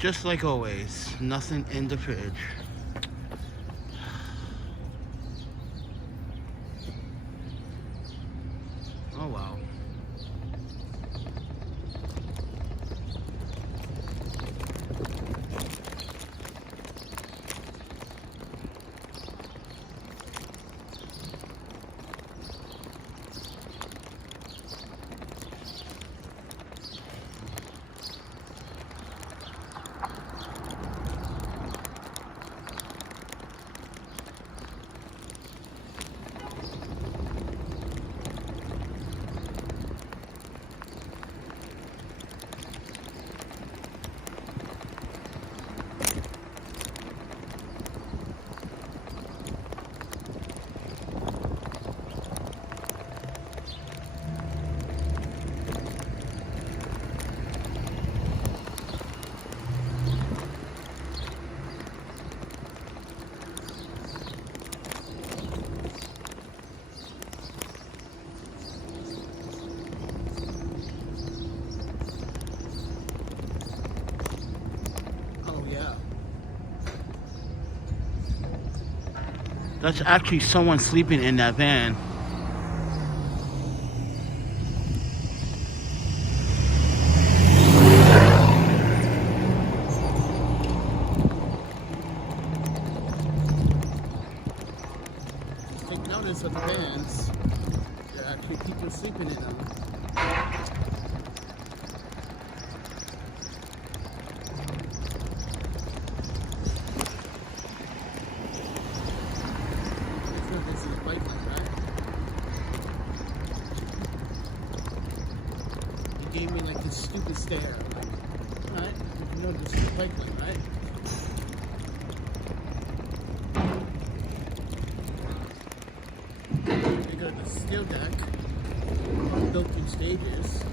Just like always, nothing in the fridge. Oh wow. That's actually someone sleeping in that van. Take notice of the vans. There are actually people sleeping in them. Gave me like this stupid stare. Like, right? You know this is the bike lane, right? They got the steel deck, built in stages.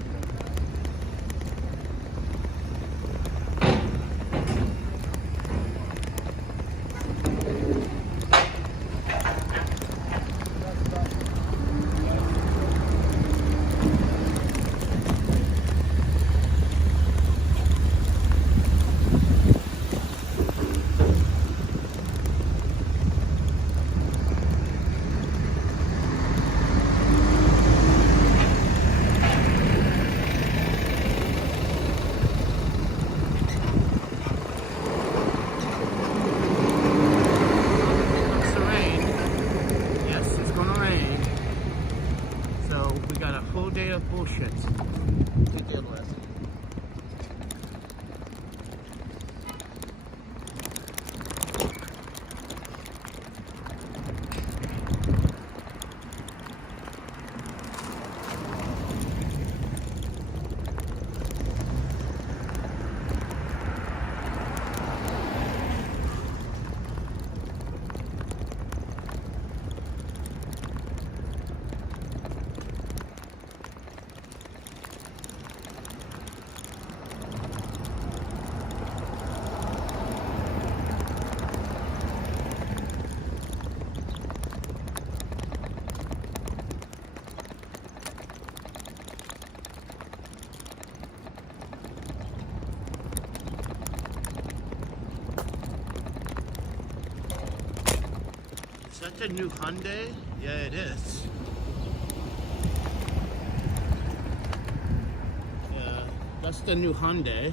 Bullshit. Good deal with it. Is that the new Hyundai? Yeah, it is. Yeah, that's the new Hyundai.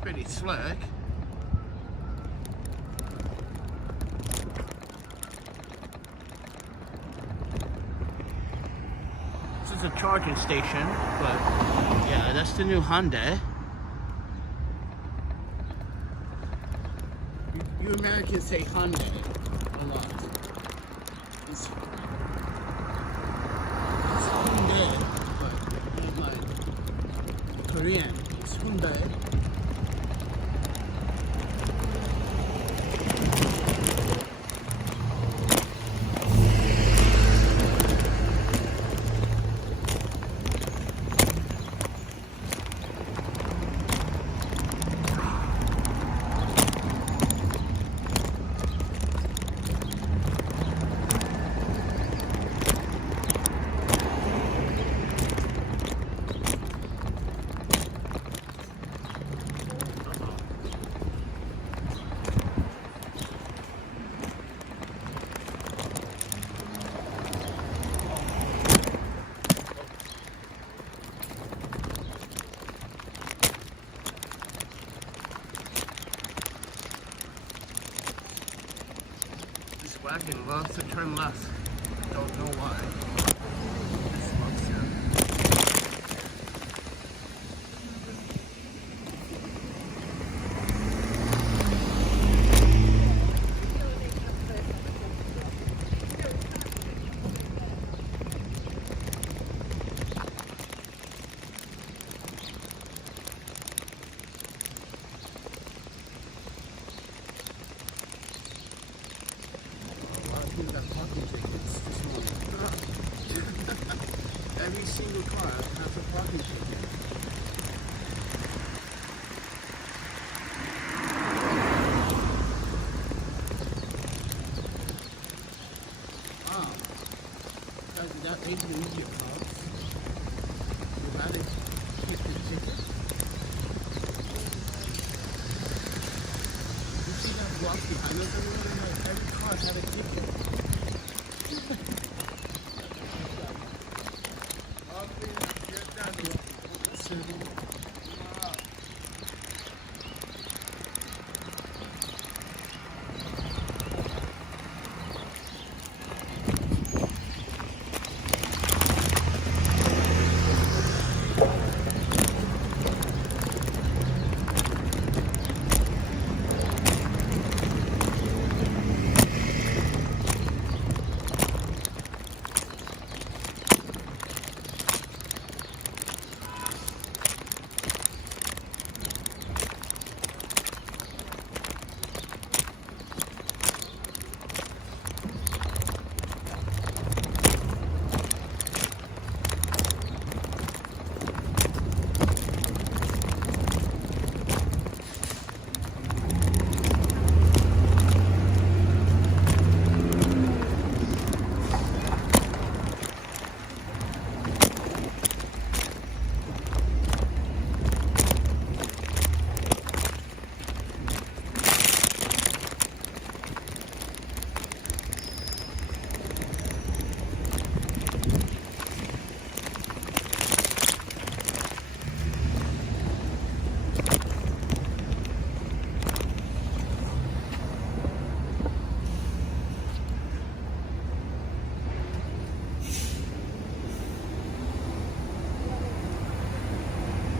Pretty slick. This is a charging station, but yeah, that's the new Hyundai. You Americans say Hyundai a lot. It's Hyundai, but in like Korean, it's Hyundai. wagon loves to turn left. Don't know why. This loves here. Every single car has a parking ticket. Wow. That made the media cards. You rather keep the ticket. You see that block behind us? Every car had a ticket.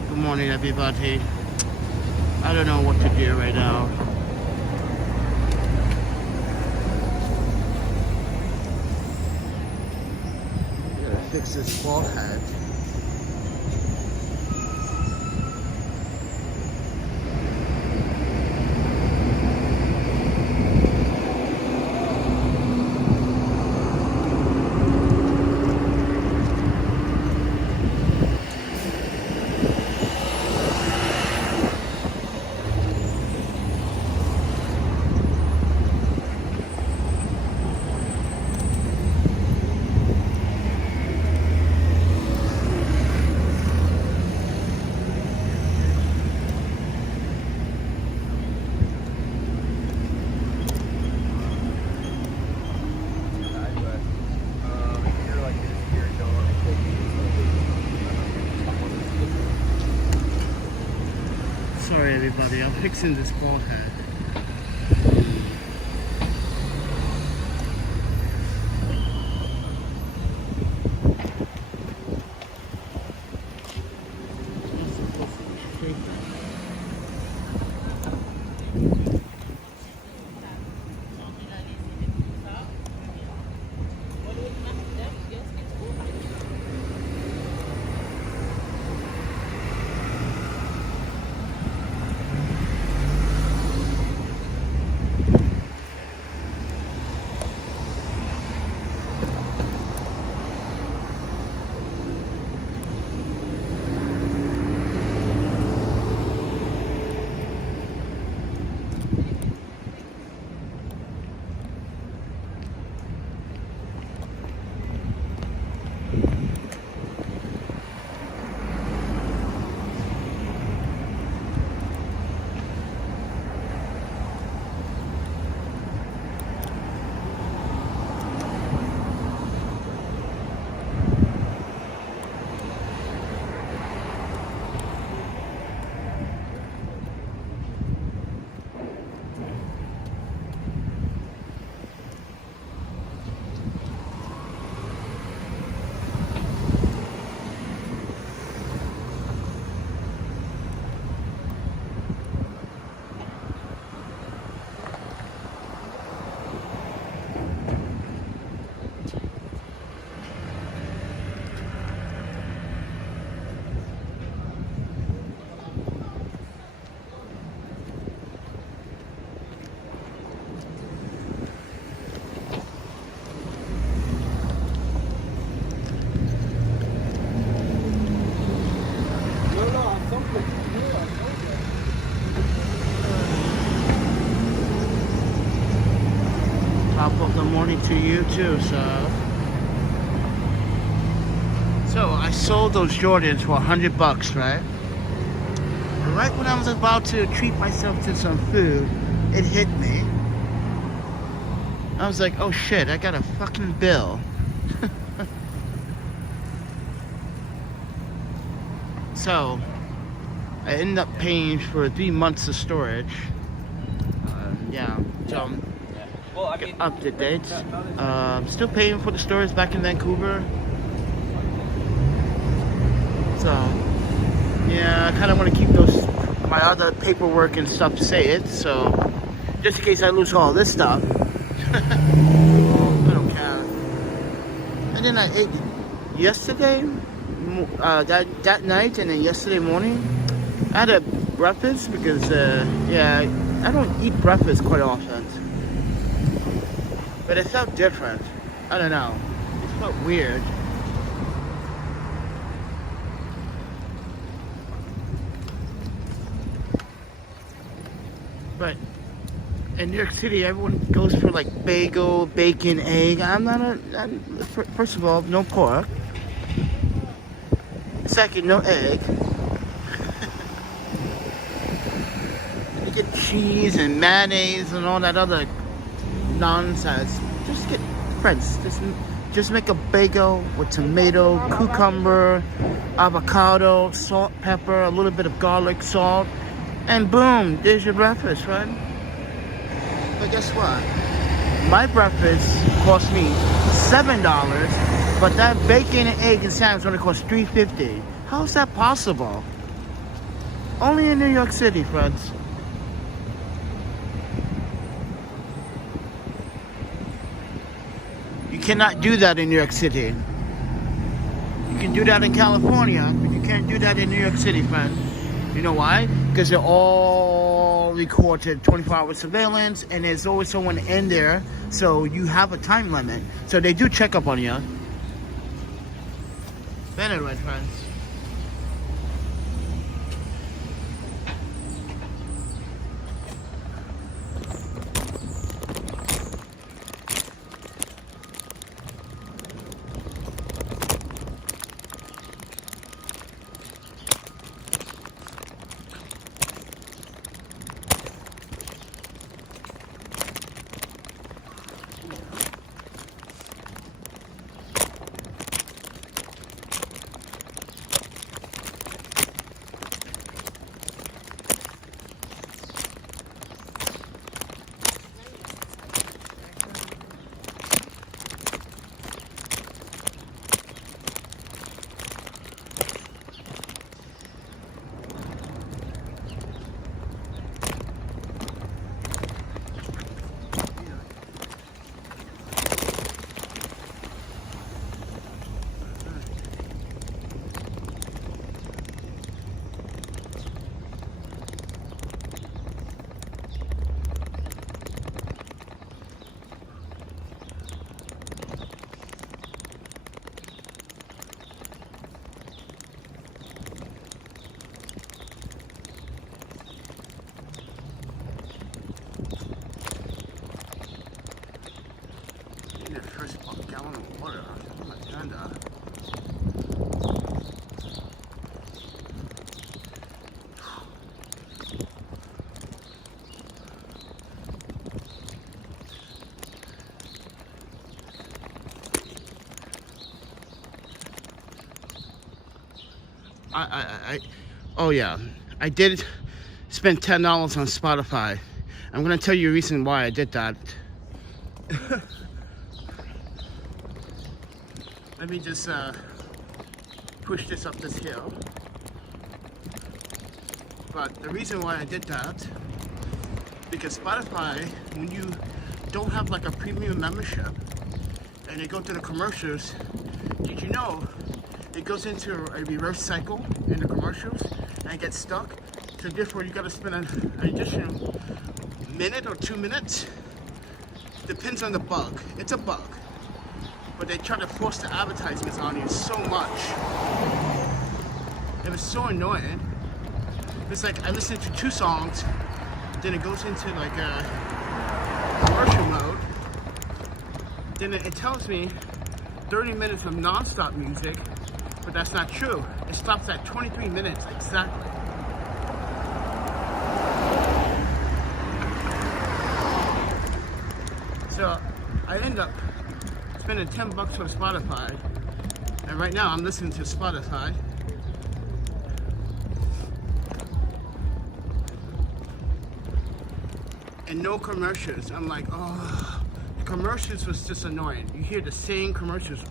Good morning, everybody. I don't know what to do right now. I gotta fix this forehead. Sorry everybody, I'm fixing this bald head. top of the morning to you too, so I sold those Jordans for $100, right? Right when I was about to treat myself to some food, it hit me. I was like, oh shit, I got a fucking bill. So I ended up paying for 3 months of storage. Yeah, so Well, I mean, up to date. Still paying for the storage back in Vancouver. So yeah, I kind of want to keep my other paperwork and stuff saved. So just in case I lose all this stuff, I don't care. And then I ate yesterday, that night, and then yesterday morning, I had a breakfast because yeah, I don't eat breakfast quite often. But it felt different. I don't know. It felt weird. But in New York City, everyone goes for like bagel, bacon, egg. First of all, no pork. Second, no egg. You get cheese and mayonnaise and all that other nonsense. Just get, friends, just make a bagel with tomato, cucumber, avocado, salt, pepper, a little bit of garlic, salt, and boom, there's your breakfast, right? But guess what? My breakfast cost me $7, but that bacon and egg and sandwich only cost $3.50. How is that possible? Only in New York City, friends. You cannot do that in New York City. You can do that in California, but you can't do that in New York City, friends. You know why? Because they're all recorded 24-hour surveillance, and there's always someone in there, so you have a time limit. So they do check up on you. But anyway, friends. Gallon of water on my Panda. Oh yeah, I did spend $10 on Spotify. I'm gonna tell you a reason why I did that. Let me just push this up this hill. But the reason why I did that, because Spotify, when you don't have like a premium membership and you go to the commercials, did you know it goes into a reverse cycle in the commercials and it gets stuck? So therefore you gotta spend an additional minute or 2 minutes. Depends on the bug. It's a bug. But they try to force the advertisements on you so much. It was so annoying. It's like I listened to 2 songs, then it goes into like a commercial mode, then it tells me 30 minutes of non-stop music, but that's not true. It stops at 23 minutes exactly. So I end up spending $10 for Spotify, and right now I'm listening to Spotify. And no commercials. I'm like, oh, the commercials was just annoying. You hear the same commercials.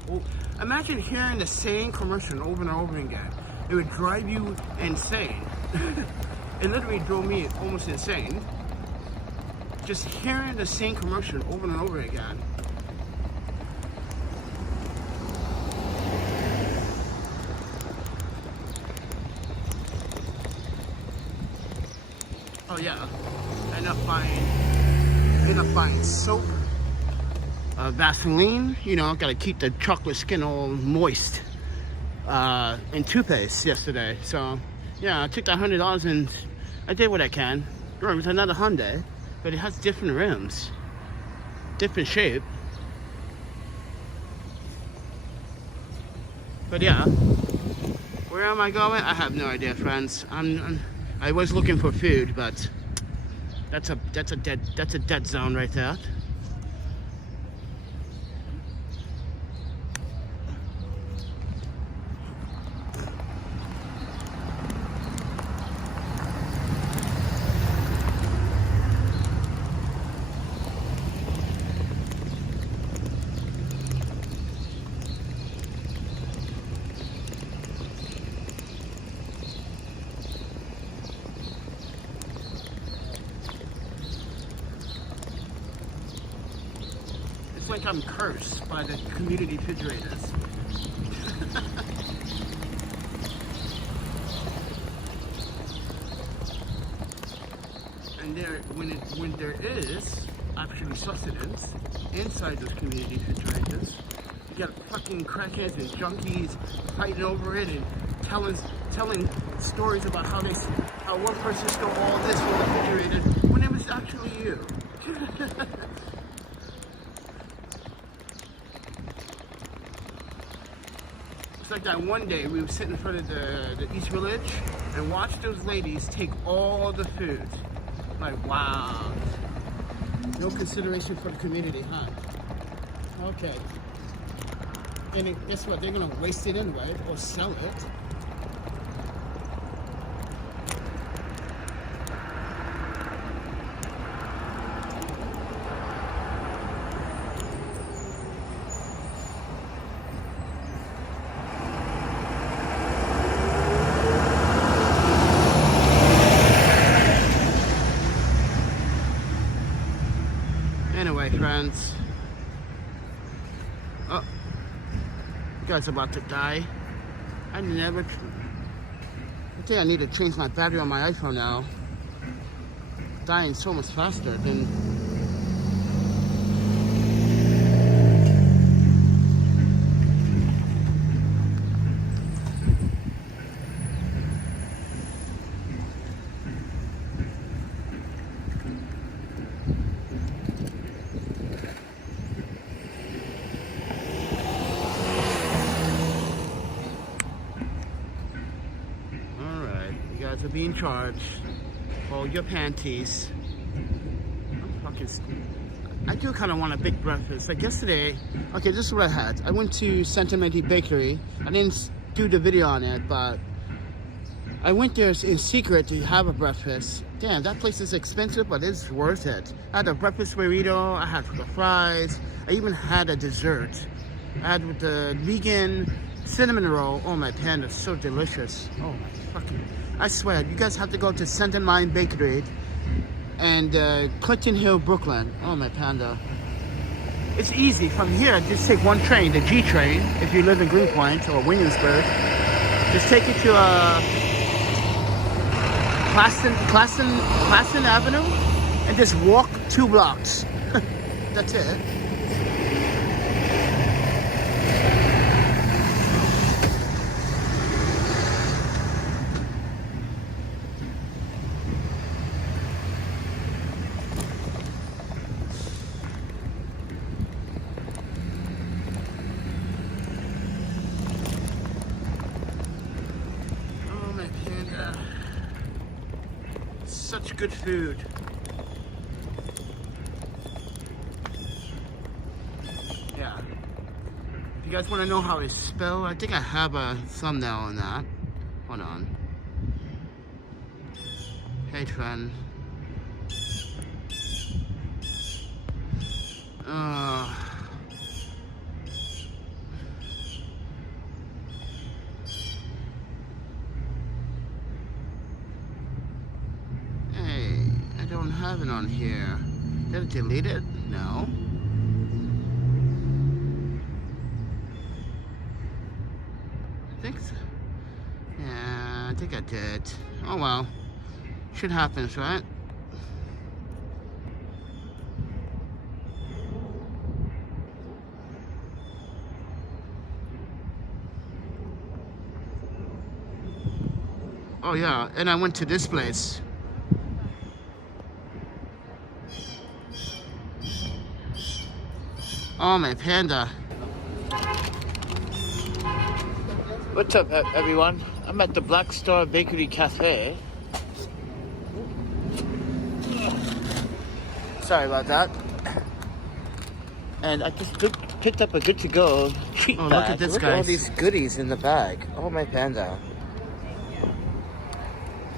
Imagine hearing the same commercial over and over again. It would drive you insane. It literally drove me almost insane. Just hearing the same commercial over and over again. Oh yeah, I end up buying soap, Vaseline, you know, gotta keep the chocolate skin all moist, and toothpaste yesterday. So yeah, I took that $100 and I did what I can. It was another Hyundai, but it has different rims, different shape. But yeah, where am I going? I have no idea, friends. I was looking for food, but that's a dead zone right there. It's like I'm cursed by the community refrigerators. And when there is actually sustenance inside those community refrigerators, you got fucking crackheads and junkies fighting over it and telling stories about how one person stole all this from the refrigerator when it was actually you. It's like that one day we were sitting in front of the East Village and watched those ladies take all the food. Like, wow. No consideration for the community, huh? Okay. And guess what? They're gonna waste it anyway or sell it. Anyway, friends. Oh, you guys about to die. I think I need to change my battery on my iPhone now. Dying so much faster than. To be in charge. Hold your panties. I do kind of want a big breakfast. Like yesterday, okay, this is what I had. I went to Sentimental Bakery. I didn't do the video on it, but I went there in secret to have a breakfast. Damn, that place is expensive, but it's worth it. I had a breakfast burrito. I had the fries. I even had a dessert. I had the vegan cinnamon roll. Oh, my panda, so delicious. Oh my fucking. I swear, you guys have to go to Center Mine Bakery and Clinton Hill, Brooklyn. Oh, my panda. It's easy. From here, just take one train, the G train, if you live in Greenpoint or Williamsburg. Just take it to Claston Avenue and just walk 2 blocks. That's it. such good food. Yeah. If you guys want to know how it's spelled, I think I have a thumbnail on that. Hold on. Pateron. Hey, I don't have it on here. Did I delete it? No. I think so. Yeah, I think I did. Oh well. Shit happens, right? Oh yeah, and I went to this place. Oh my panda. What's up everyone? I'm at the Black Star Bakery Cafe. Sorry about that. And I just picked up a good to go treat bag. Look at this, guys. Look at all these goodies in the bag. Oh my panda.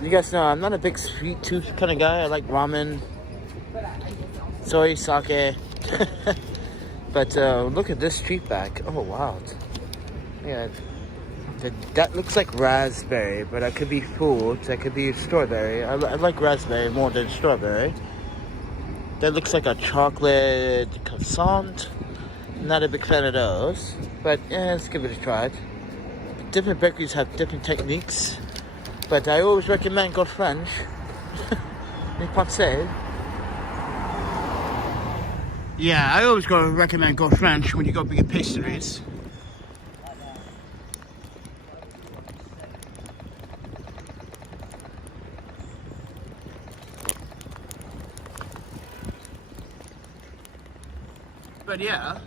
You guys know I'm not a big sweet tooth kind of guy. I like ramen, soy, sake. But look at this treat bag. Oh wow. Yeah. That looks like raspberry, but that could be fooled. That could be strawberry. I like raspberry more than strawberry. That looks like a chocolate croissant. Not a big fan of those. But yeah, let's give it a try. Different bakeries have different techniques. But I always recommend go French. Yeah, I always recommend go French when you go get pastries. But yeah.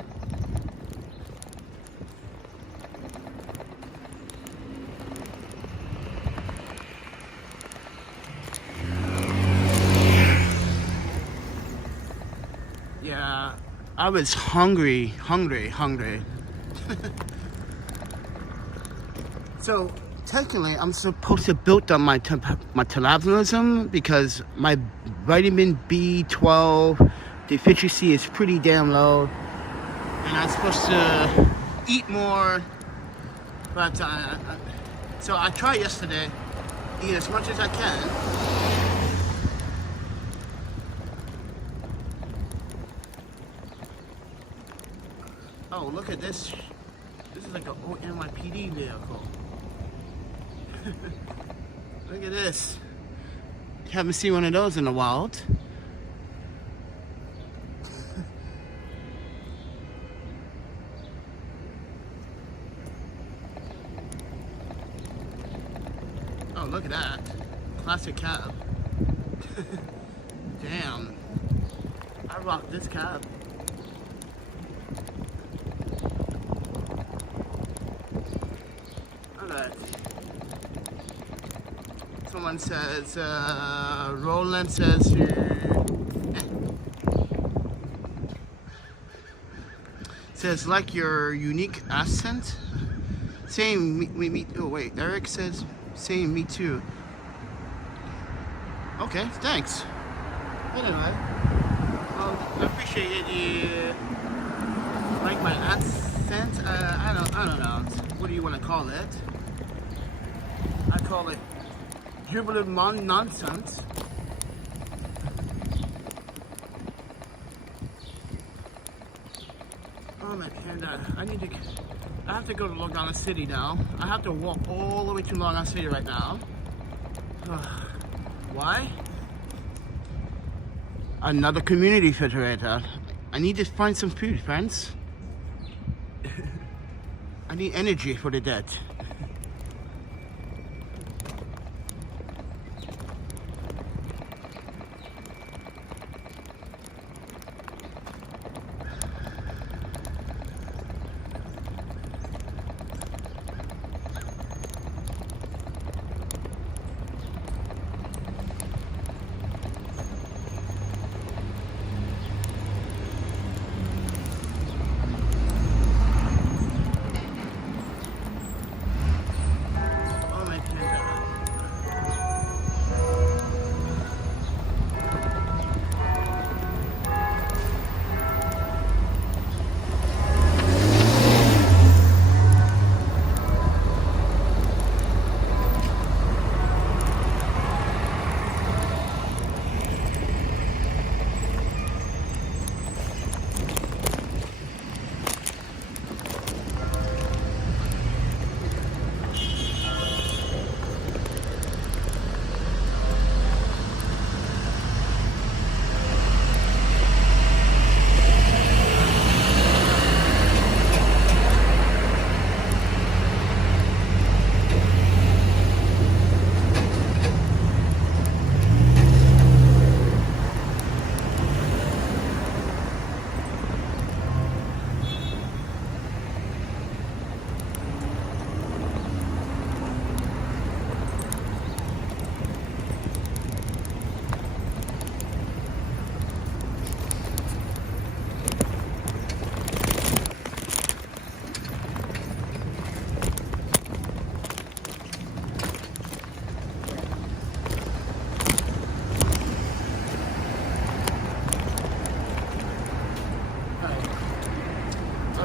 Yeah, I was hungry. So technically, I'm supposed to build up my metabolism because my vitamin B12 deficiency is pretty damn low, and I'm supposed to eat more. But so I tried yesterday, eat as much as I can. Oh, look at this. This is like an old NYPD vehicle. Look at this. Haven't seen one of those in the wild. Oh, look at that. Classic cab. Damn. I rocked this cab. Someone says, Roland says, says like your unique accent. Same, me, oh wait, Eric says, same, me too. Okay, thanks. Anyway, well, I appreciate you like my accent. I don't know. What do you want to call it? I call it jubilant nonsense. Oh my panda, I have to go to Long Island City now. I have to walk all the way to Long Island City right now. Why? Another community refrigerator. I need to find some food, friends. I need energy for the dead.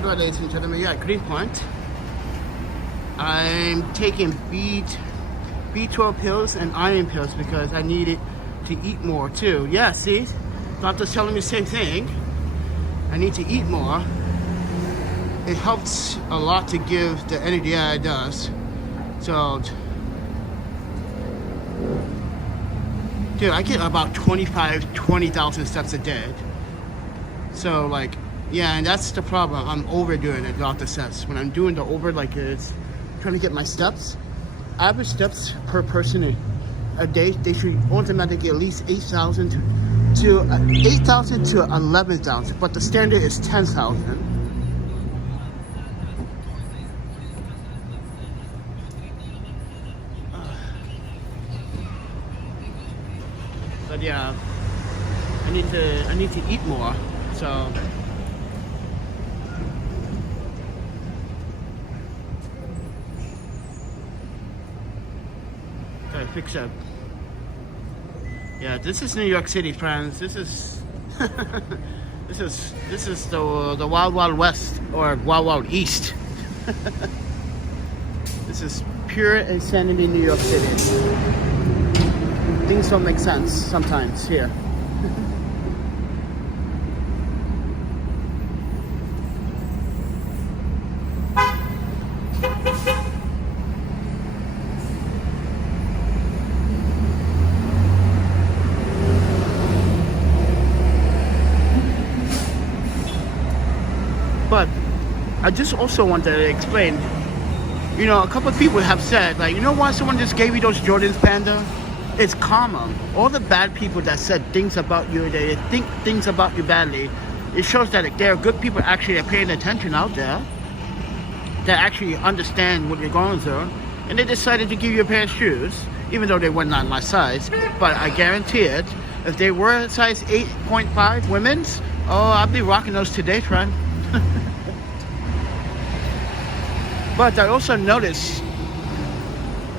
Alright, ladies and gentlemen, yeah, Greenpoint. I'm taking B12 pills and iron pills because I needed to eat more too. Yeah, see? Doctor's telling me the same thing. I need to eat more. It helps a lot to give the energy that it does. So, dude, I get about 20,000 steps a day. So, like, yeah, and that's the problem. I'm overdoing it, doctor says. When I'm doing the over, like, it's trying to get my steps, average steps per person a day, they should automatically at least 8,000 to 11,000, but the standard is 10,000. But yeah, I need to eat more. So gotta fix up. Yeah, this is New York City, friends. This is this is the Wild Wild West or Wild Wild East. This is pure insanity, New York City. Things don't make sense sometimes here. But I just also wanted to explain, you know, a couple of people have said, like, you know why someone just gave you those Jordans, Panda? It's karma. All the bad people that said things about you, they think things about you badly, it shows that there are good people actually are paying attention out there, that actually understand what you're going through, and they decided to give you a pair of shoes, even though they were not my size. But I guarantee it, if they were size 8.5 women's, oh, I'd be rocking those today, friend. But I also noticed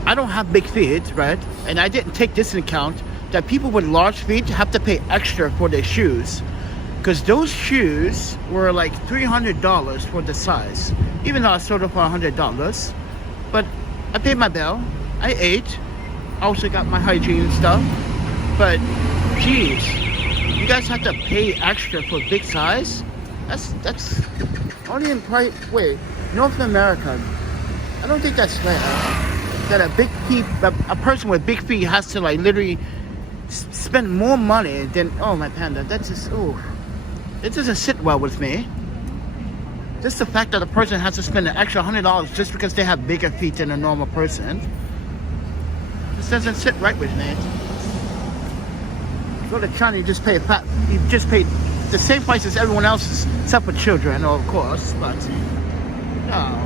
I don't have big feet, right? And I didn't take this into account, that people with large feet have to pay extra for their shoes, because those shoes were like $300 for the size, even though I sold them for $100. But I paid my bill, I ate, I also got my hygiene stuff. But geez, you guys have to pay extra for big size? That's only in North America. I don't think that's fair. That a person with big feet has to like literally spend more money than, oh my Panda, that's just, ooh, it doesn't sit well with me. Just the fact that a person has to spend an extra $100 just because they have bigger feet than a normal person, this doesn't sit right with me. Go to China, you just pay the same price as everyone else's, except for children, of course, but no.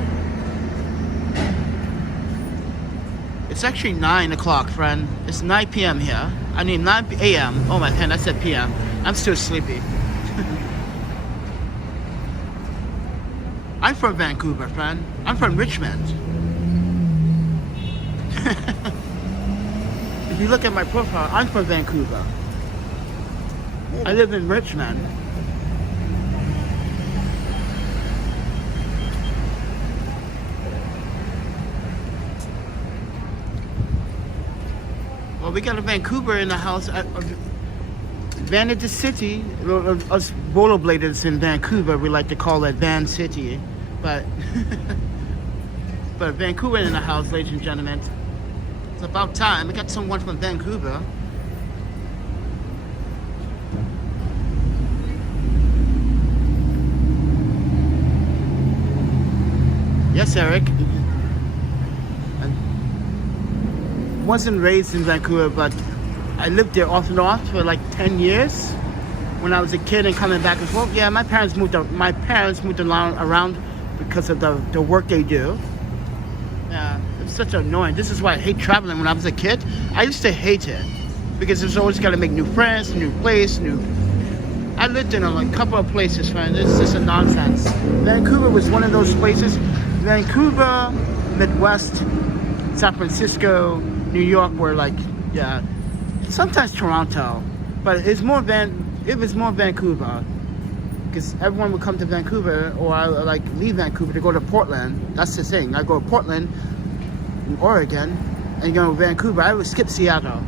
It's actually 9 o'clock, friend. It's 9 p.m. here. I mean 9 a.m. Oh my God, I said p.m. I'm still sleepy. I'm from Vancouver, friend. I'm from Richmond. If you look at my profile, I'm from Vancouver. I live in Richmond. Well, we got a Vancouver in the house. Vanity City. Us rollerbladers in Vancouver, we like to call it Van City. But but Vancouver in the house, ladies and gentlemen. It's about time. We got someone from Vancouver. Yes, Eric. I wasn't raised in Vancouver, but I lived there off and off for like 10 years. When I was a kid and coming back and forth, yeah, my parents moved around because of the work they do. Yeah, it's such annoying. This is why I hate traveling. When I was a kid, I used to hate it because there's always got to make new friends, new place, I lived in a couple of places, man. It's just a nonsense. Vancouver was one of those places. Vancouver, Midwest, San Francisco, New York were like, yeah, sometimes Toronto, but it was more Vancouver. because everyone would come to Vancouver, or I like leave Vancouver to go to Portland. That's the thing. I go to Portland, Oregon, and go to Vancouver. I would skip Seattle.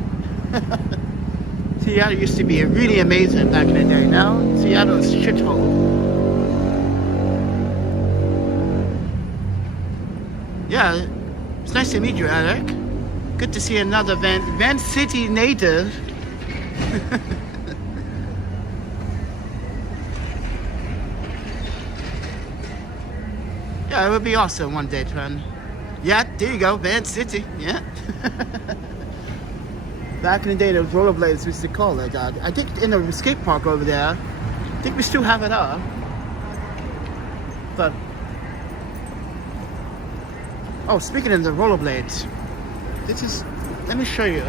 Seattle used to be really amazing back in the day. Now Seattle is shithole. Yeah, it's nice to meet you, Alec. Good to see another Van City native. Yeah, it would be awesome one day, Trent. Yeah, there you go, Van City. Yeah. Back in the day, those rollerblades we used to call it. I think in the skate park over there, I think we still have it up. But oh, speaking of the rollerblades, this is. Let me show you.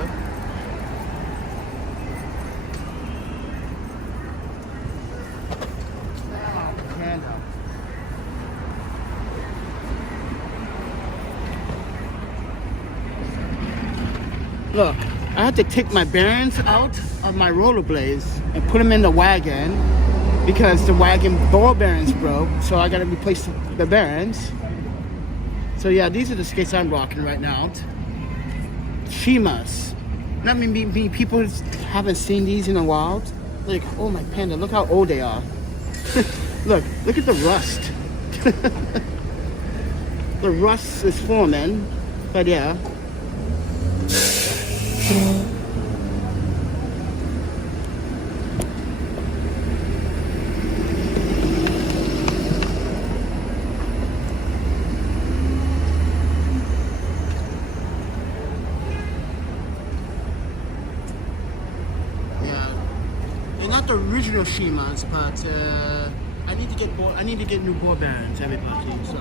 Look, I had to take my bearings out of my rollerblades and put them in the wagon because the wagon ball bearings broke, so I gotta replace the bearings. So yeah, these are the skates I'm rocking right now. Shimas. Not me, people haven't seen these in a while. Like, oh my Panda, look how old they are. look at the rust. The rust is forming, but yeah. They're not the original Shimas, but I need to get new ball bearings, everybody. So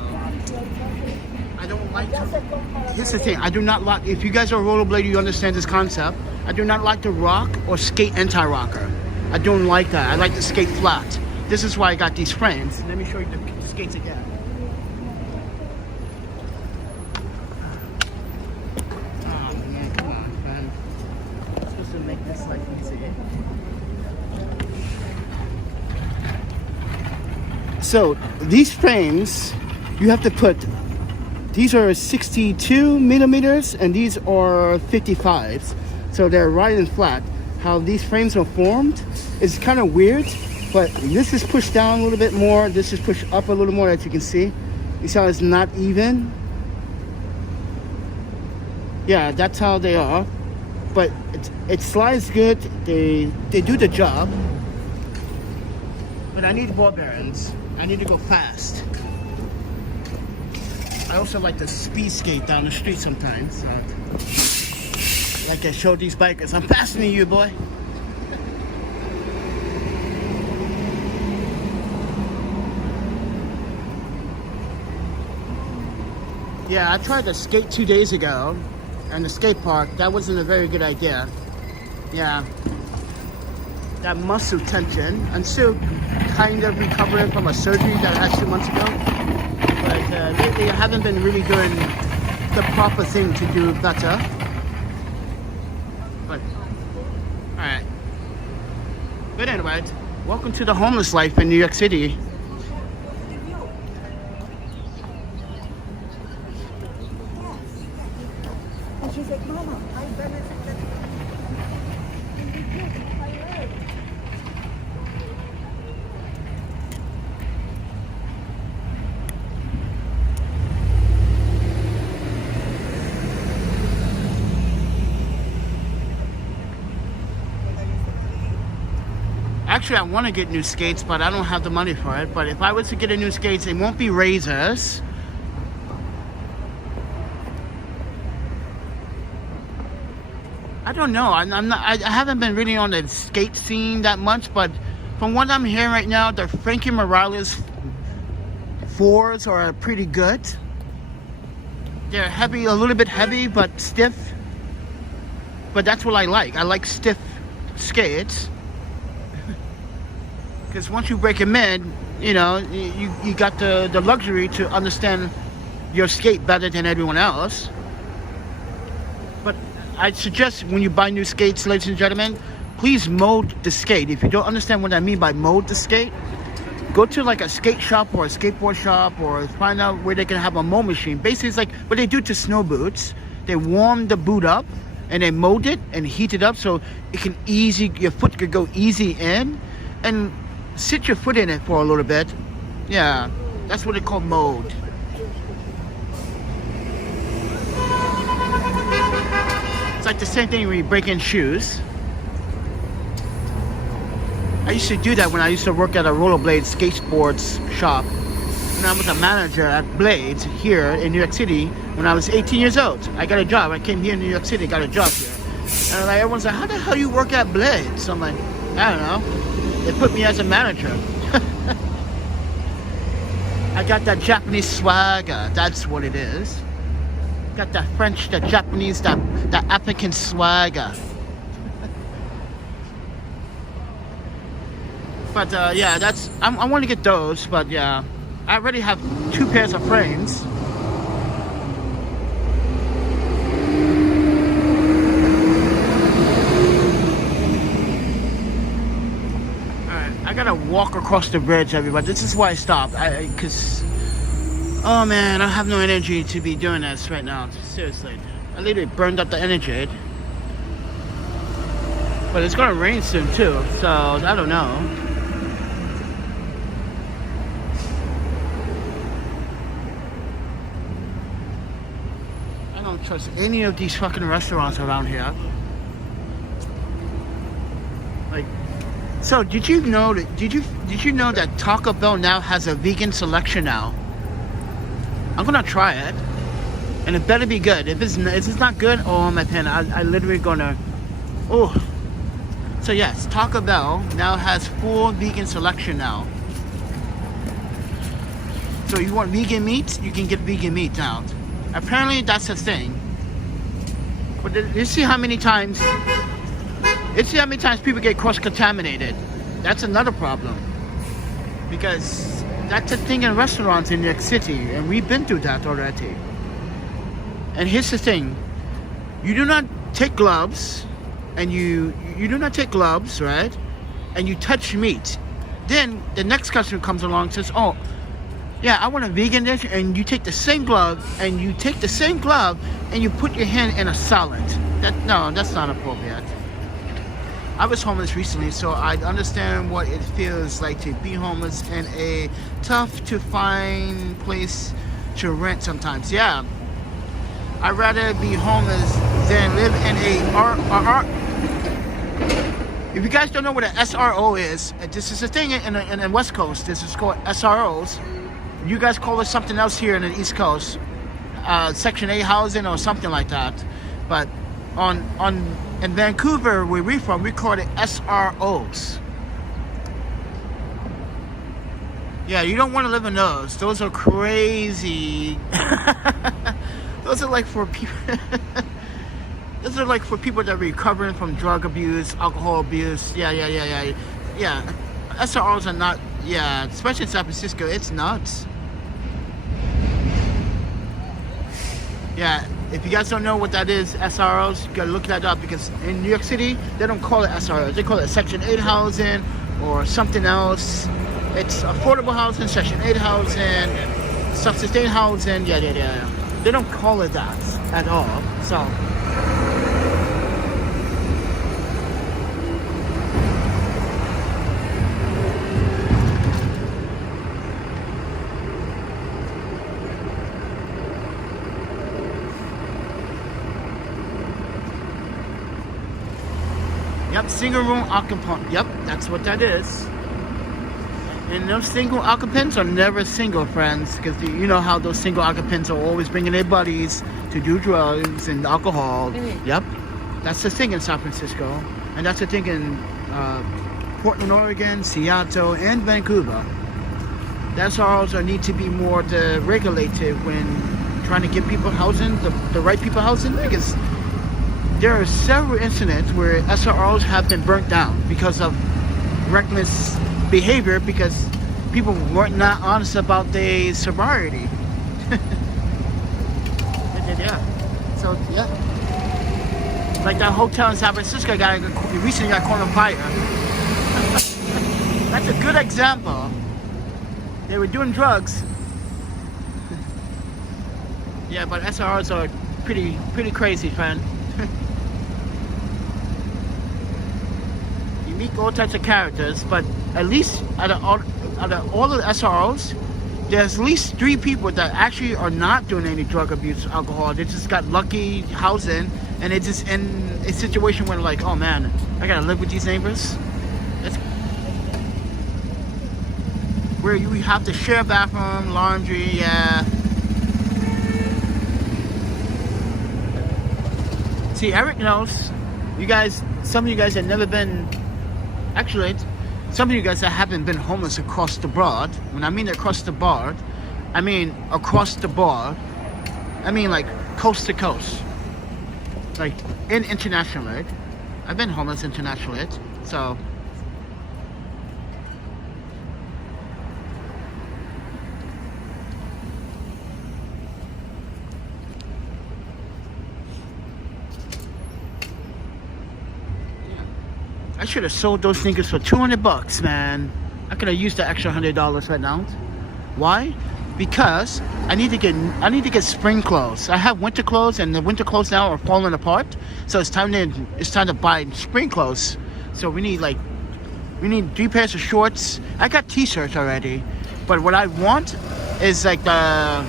I don't like to. Here's the thing: I do not like. If you guys are a rollerblader, you understand this concept. I do not like to rock or skate anti-rocker. I don't like that. I like to skate flat. This is why I got these frames. Let me show you the skates again. Oh man, come on, man. I'm supposed to make this life easy. So these frames, you have to put. These are 62 millimeters and these are 55s. So they're right and flat. How these frames are formed is kind of weird, but this is pushed down a little bit more. This is pushed up a little more, as you can see. You see how it's not even? Yeah, that's how they are. But it slides good. They do the job. But I need ball bearings. I need to go fast. I also like to speed skate down the street sometimes. Like I showed these bikers. I'm faster than you, boy. Yeah, I tried to skate 2 days ago in the skate park. That wasn't a very good idea. Yeah. That muscle tension. I'm still kind of recovering from a surgery that I had 2 months ago. But lately I haven't been really doing the proper thing to do better. But, alright. But anyway, welcome to the homeless life in New York City. And she's like, Mama, I better. Actually, I want to get new skates, but I don't have the money for it. But if I was to get a new skates, it won't be razors. I don't know. I haven't been really on the skate scene that much, but from what I'm hearing right now, the Frankie Morales 4s are pretty good. They're heavy, a little bit heavy, but stiff. But that's what I like. I like stiff skates. Because once you break them in, you know, you got the luxury to understand your skate better than everyone else. But I suggest when you buy new skates, ladies and gentlemen, please mold the skate. If you don't understand what I mean by mold the skate, go to like a skate shop or a skateboard shop, or find out where they can have a mold machine. Basically, it's like what they do to snow boots. They warm the boot up and they mold it and heat it up so it can your foot could go easy in, and sit your foot in it for a little bit. Yeah, that's what they call mold. It's like the same thing when you break in shoes. I used to do that when I used to work at a rollerblade skateboards shop. When I was a manager at Blades here in New York City when I was 18 years old. I got a job. I came here in New York City, got a job here. And like everyone's like, how the hell you work at Blades? So I'm like, I don't know. They put me as a manager. I got that Japanese swagger. That's what it is. Got that French, that Japanese, that African swagger. But yeah, I want to get those, but yeah, I already have 2 pairs of frames. Alright, I gotta walk across the bridge, everybody. This is why I stopped, because, oh man, I have no energy to be doing this right now, seriously. I literally burned up the energy. But it's gonna rain soon too, so I don't know. I don't trust any of these fucking restaurants around here. Like, so did you know that Taco Bell now has a vegan selection now? I'm gonna try it, and it better be good. If it's not good, oh my pen, I literally gonna, oh. So yes, Taco Bell now has full vegan selection now. So you want vegan meat, you can get vegan meat now. Apparently that's a thing. But you see how many times people get cross-contaminated. That's another problem. Because that's a thing in restaurants in New York City, and we've been through that already. And here's the thing. You do not take gloves, and you do not take gloves, right? And you touch meat. Then the next customer comes along and says, oh, yeah, I want a vegan dish, and you take the same glove, and you put your hand in a salad. No, that's not appropriate. I was homeless recently, so I understand what it feels like to be homeless in a tough to find place to rent sometimes. Yeah, I'd rather be homeless than live in a If you guys don't know what an SRO is, this is a thing in the West Coast. This is called SROs. You guys call it something else here in the East Coast, Section 8 housing or something like that. But in Vancouver, where we're from, we call it SROs. Yeah, you don't want to live in those. Those are crazy. Those are like for people. Those are like for people that are recovering from drug abuse, alcohol abuse. Yeah. SROs are not. Yeah, especially in San Francisco, it's nuts. Yeah, if you guys don't know what that is, SROs, you gotta look that up, because in New York City, they don't call it SROs. They call it Section 8 housing or something else. It's affordable housing, Section 8 housing, self-sustained housing, yeah. They don't call it that at all, so. Yep, single room occupant. Yep, that's what that is. And those single occupants are never single, friends, because you know how those single occupants are always bringing their buddies to do drugs and alcohol. Mm-hmm. Yep, that's the thing in San Francisco, and that's the thing in Portland, Oregon, Seattle, and Vancouver. That's also need to be more regulated when trying to get people housing, the right people housing, because there are several incidents where SROs have been burnt down because of reckless behavior, because people weren't not honest about their sobriety. Yeah. So yeah, like that hotel in San Francisco recently got caught on fire. That's a good example They were doing drugs. Yeah, but SRRs are pretty crazy, friend. You meet all types of characters, but at least out of all the SROs, there's at least 3 people that actually are not doing any drug abuse, alcohol. They just got lucky housing, and it's just in a situation where like, oh man, I gotta live with these neighbors. It's where you have to share bathroom, laundry, yeah. See, Eric knows. You guys, some of you guys have never been. Actually, some of you guys that haven't been homeless across the board. When I mean across the board, I mean across the board. I mean like coast to coast. Like in internationally. I've been homeless internationally, so. I should have sold those sneakers for $200, man. I could have used the extra $100 right now. Why? Because I need to get spring clothes. I have winter clothes, and the winter clothes now are falling apart. So it's time to buy spring clothes. So we need 3 pairs of shorts. I got t-shirts already, but what I want is like the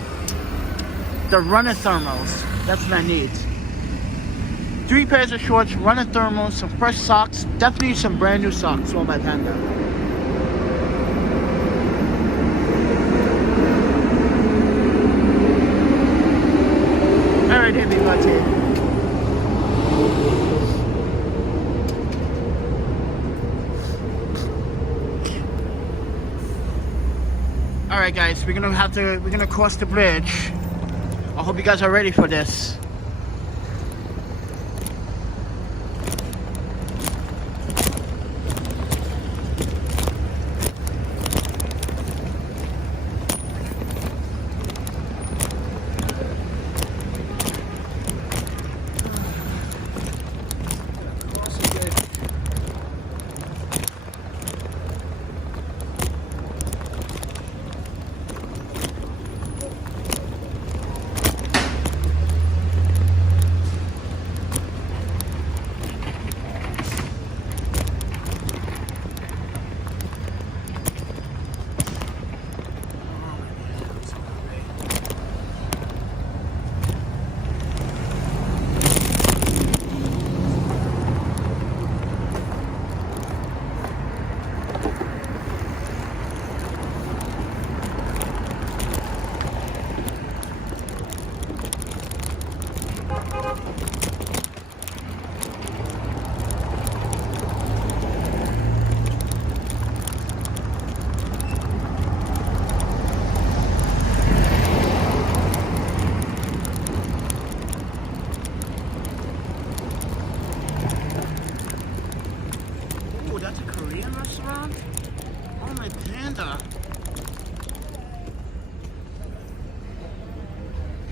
runner thermals. That's what I need. 3 pairs of shorts, runner thermals, some fresh socks, definitely some brand new socks for my Panda. Alright, everybody. Alright guys, we're gonna cross the bridge. I hope you guys are ready for this.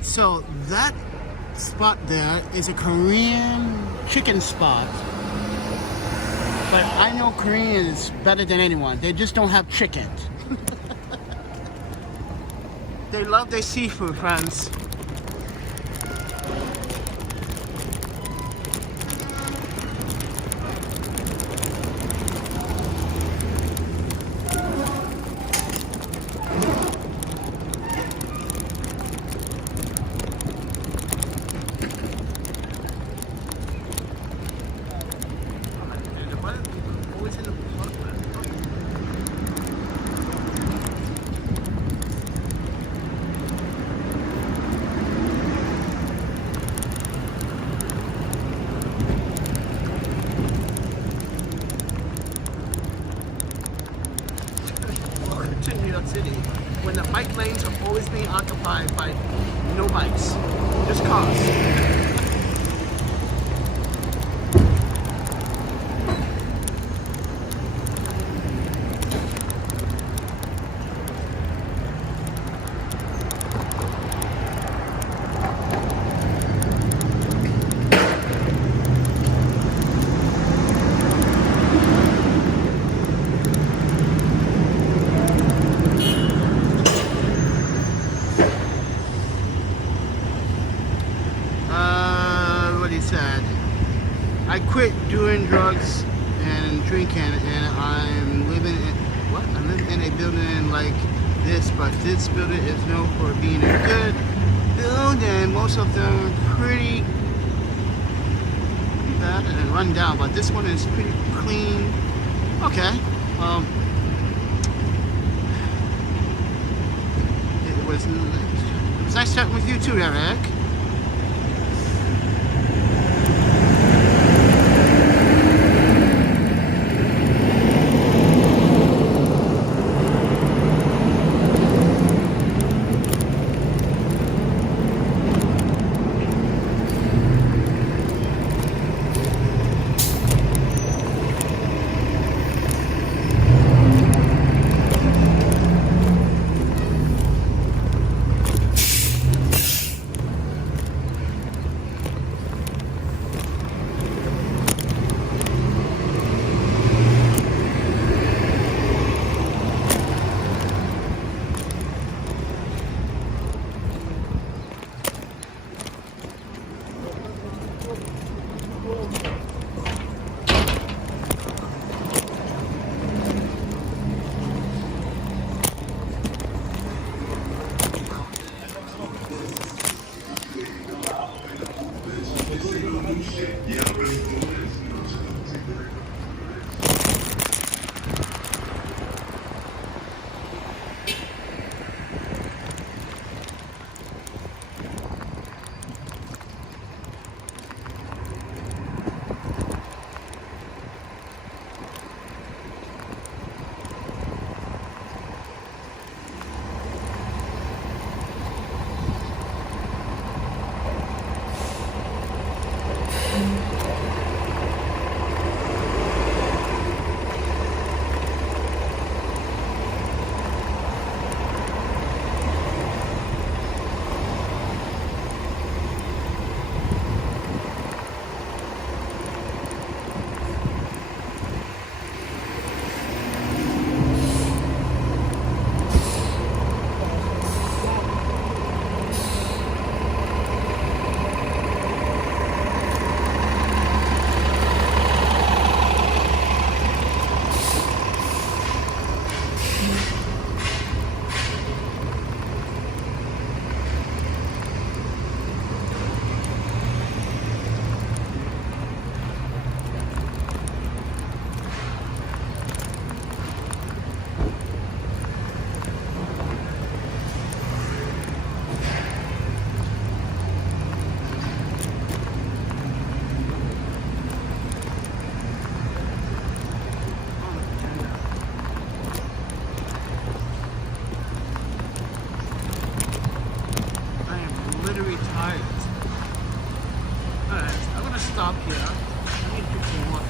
So that spot there is a Korean chicken spot. But I know Koreans better than anyone. They just don't have chicken. They love their seafood, friends. To New York City, when the bike lanes are always being occupied by no bikes, just cars. quit doing drugs and drinking, and I'm living in what? I'm living in a building like this, but this building is known for being a good building. Most of them are pretty bad and run down, but this one is pretty clean. Okay. It was nice chatting with you too, Eric. Stop here. I need to get some water.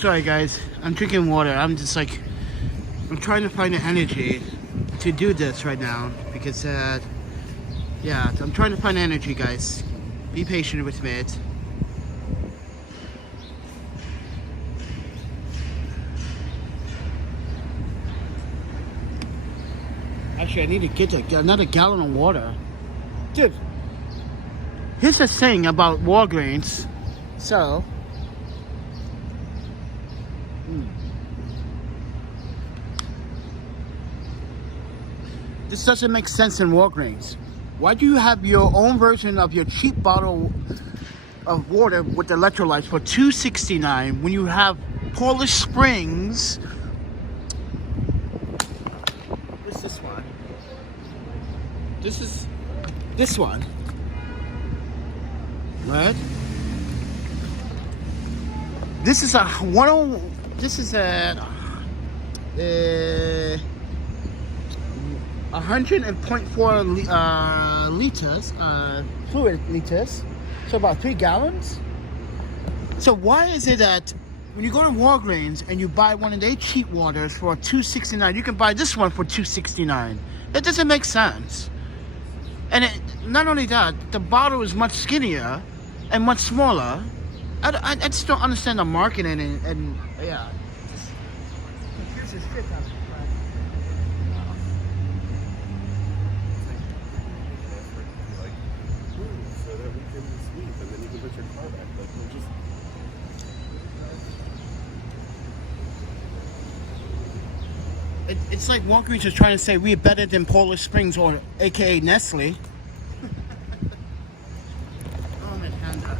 sorry guys, I'm drinking water. I'm just like, I'm trying to find the energy to do this right now because yeah, I'm trying to find energy, guys. Be patient with me. Actually, I need to get another gallon of water. Dude, here's the thing about Walgreens. So, this doesn't make sense in Walgreens. Why do you have your own version of your cheap bottle of water with electrolytes for $2.69 when you have Polish Springs? What's this one? This is this one, right? This is a 100.4 liters, fluid liters, so about 3 gallons. So why is it that when you go to Walgreens and you buy one of their cheap waters for $2.69, you can buy this one for $2.69? That doesn't make sense. And not only that, the bottle is much skinnier and much smaller. I just don't understand the marketing and yeah, just confuses shit out of me. So that we can sleep and then you can put your car back. Like we'll just. It's like Walgreens is trying to say we're better than Polish Springs or AKA Nestle. Oh, my panda.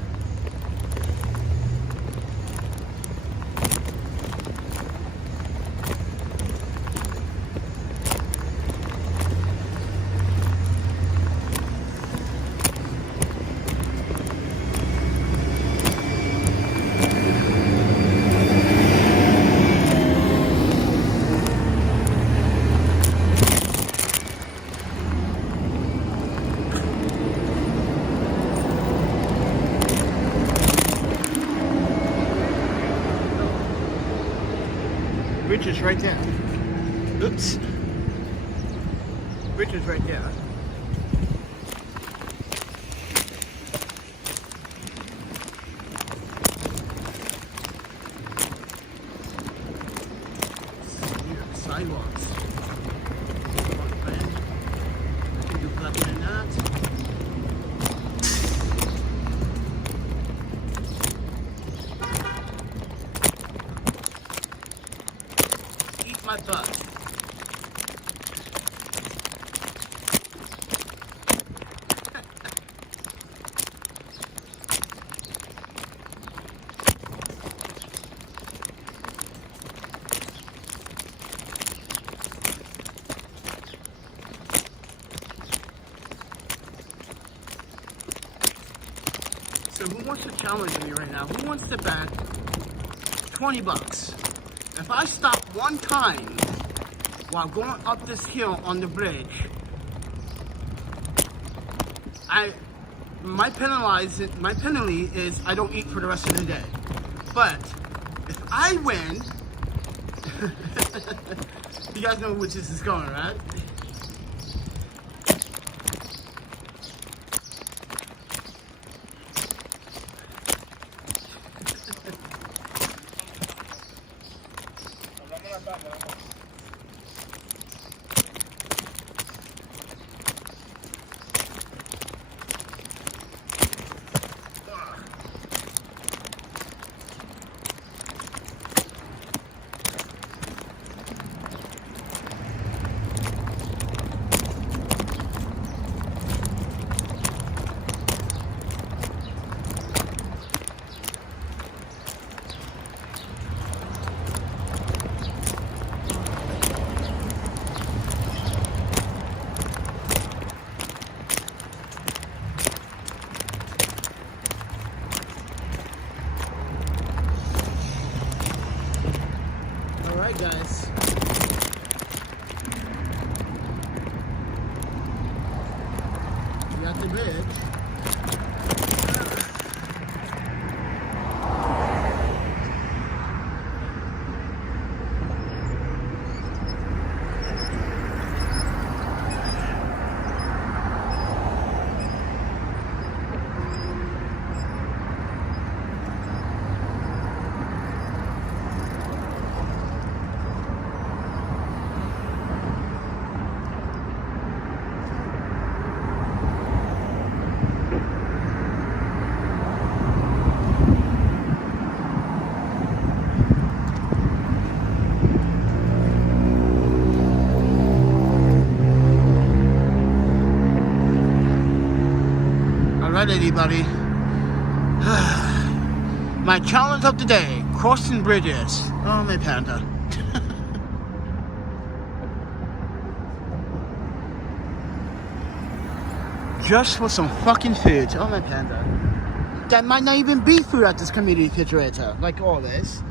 Bridge is right there. Oops. Bridge is right there. Sidewalks. I can do better than that. My butt. So who wants to challenge me right now? Who wants to bet $20? If I stop one time while going up this hill on the bridge, my penalty is I don't eat for the rest of the day. But if I win, you guys know which this is going, right? Guys, we got the bridge. Alright, anybody. My challenge of the day, crossing bridges. Oh, my panda. Just for some fucking food. Oh, my panda. That might not even be food at this community refrigerator, like all this.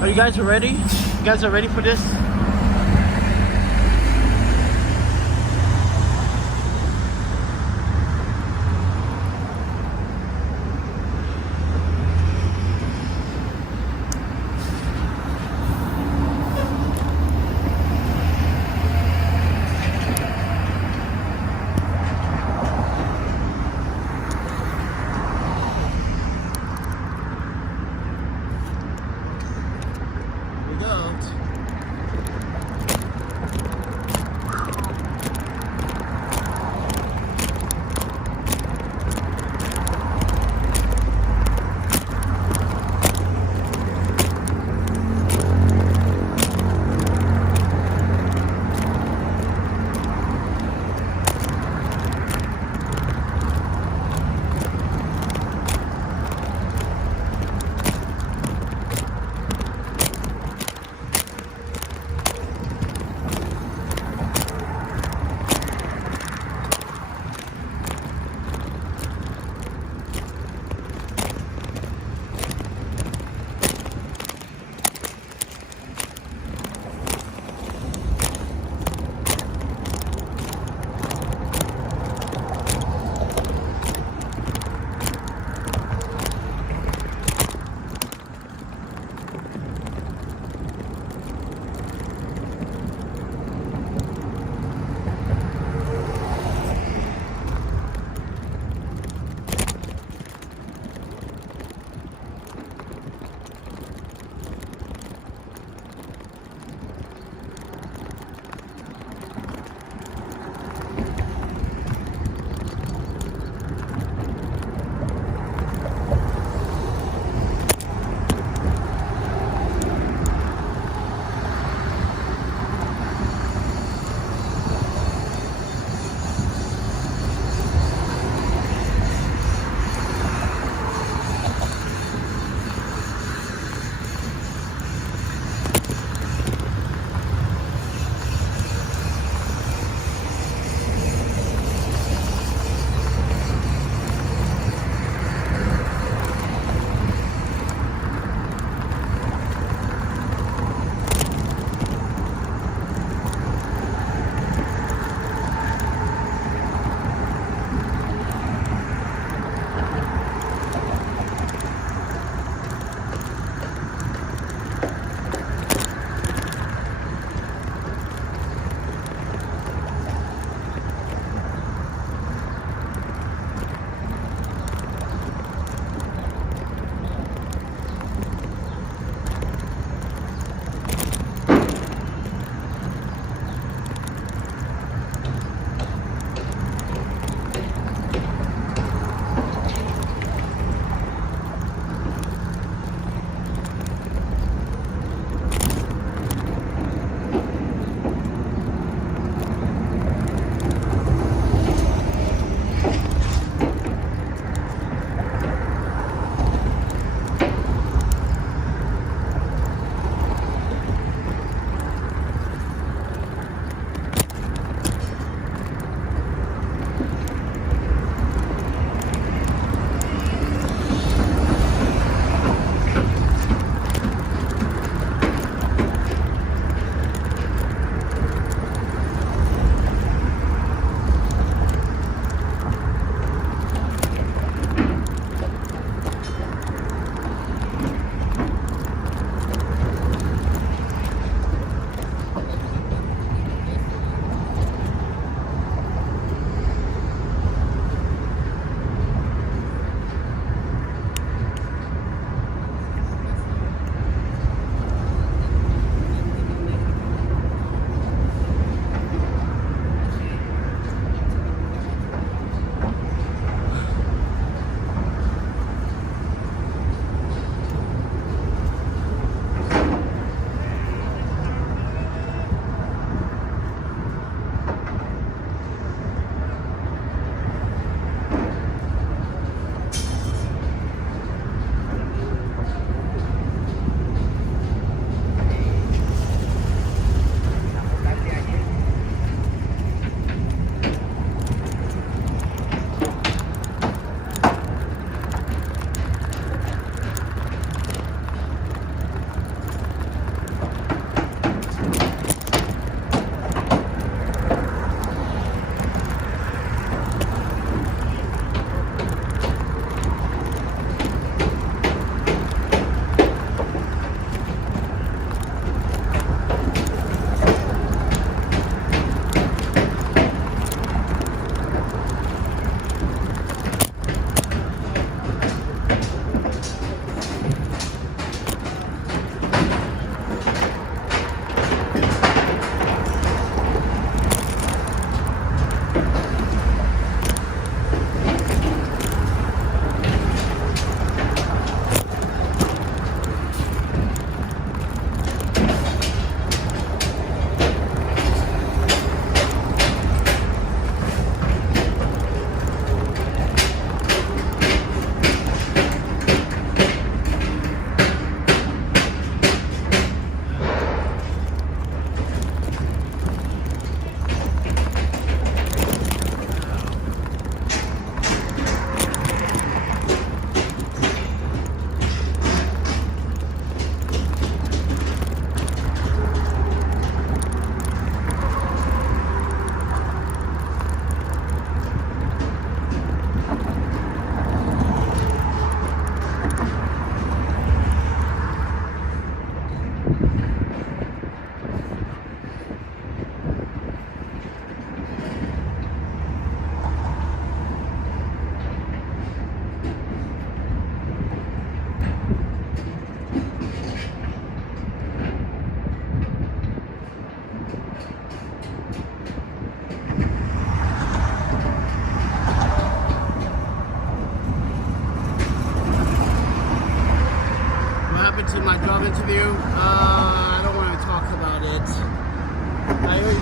Are you guys ready? You guys are ready for this?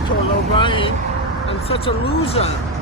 told O'Brien, I'm such a loser.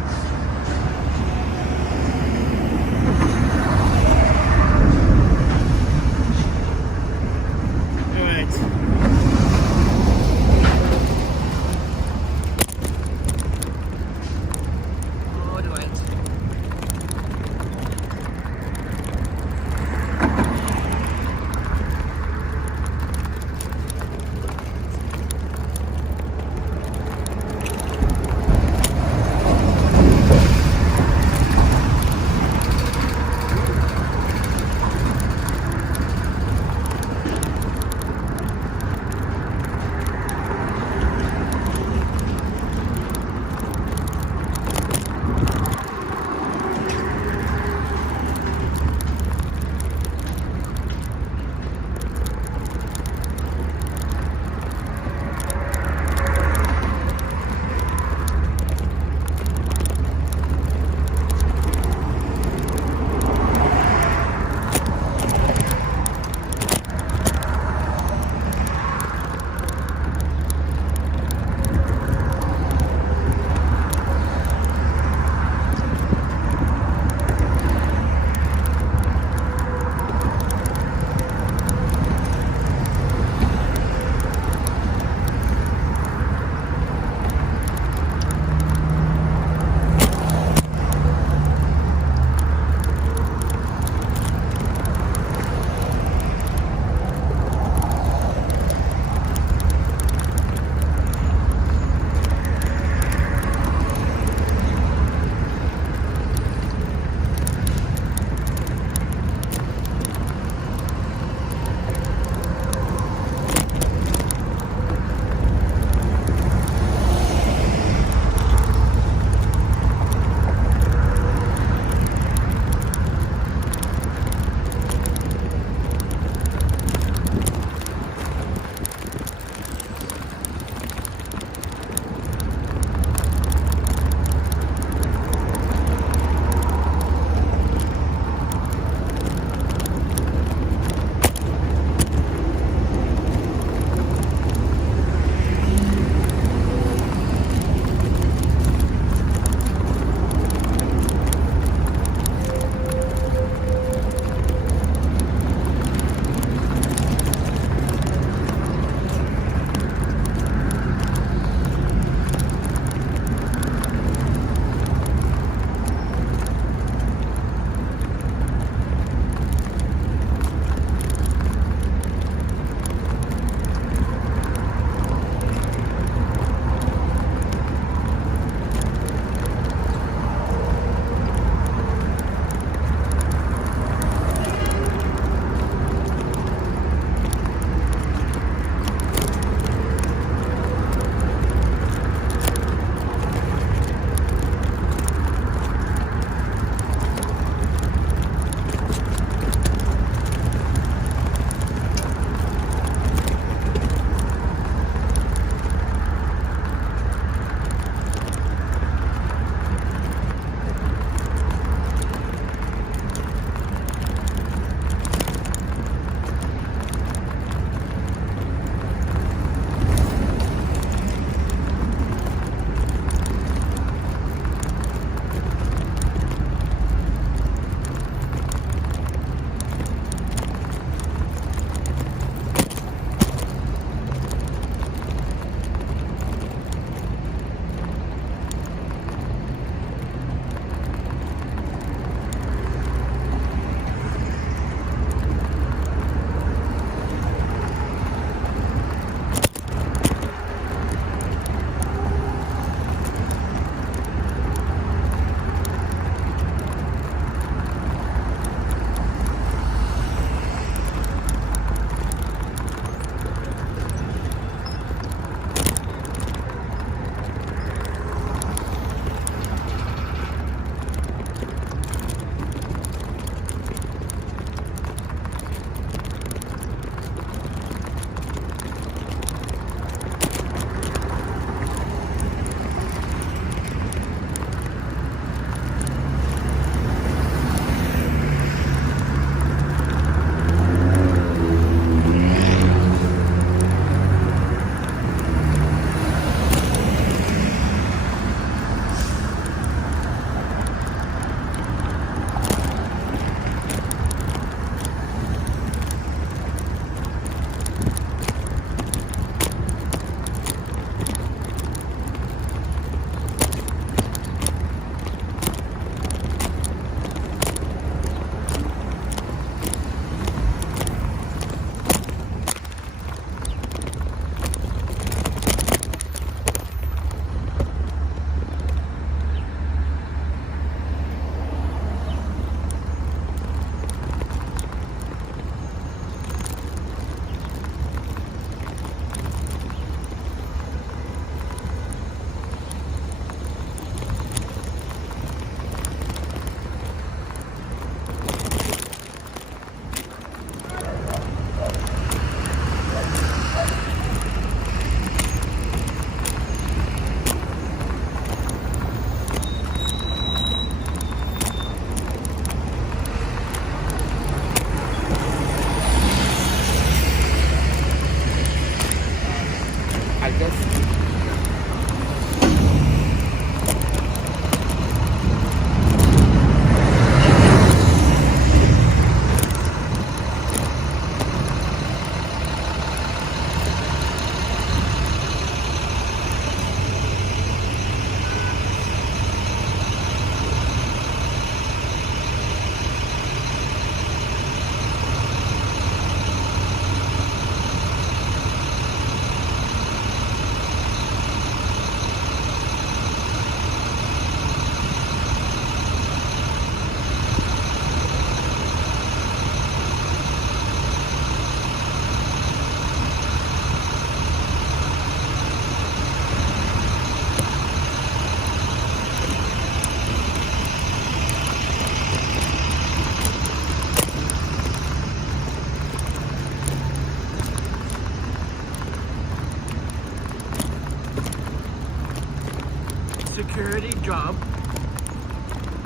security job.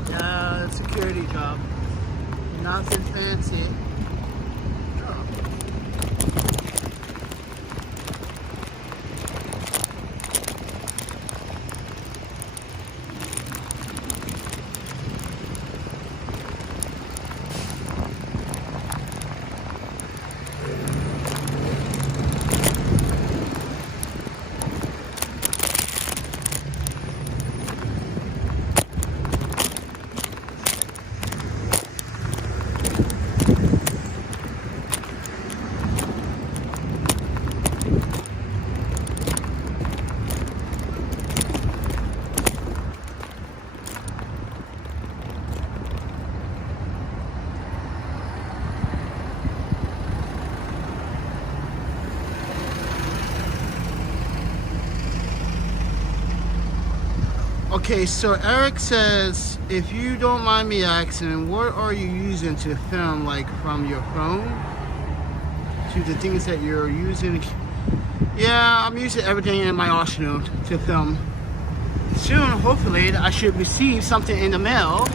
Yeah, security job. Nothing fancy. Okay, so Eric says, if you don't mind me asking, what are you using to film, like from your phone to the things that you're using? Yeah, I'm using everything in my arsenal to film. Soon, hopefully, I should receive something in the mail.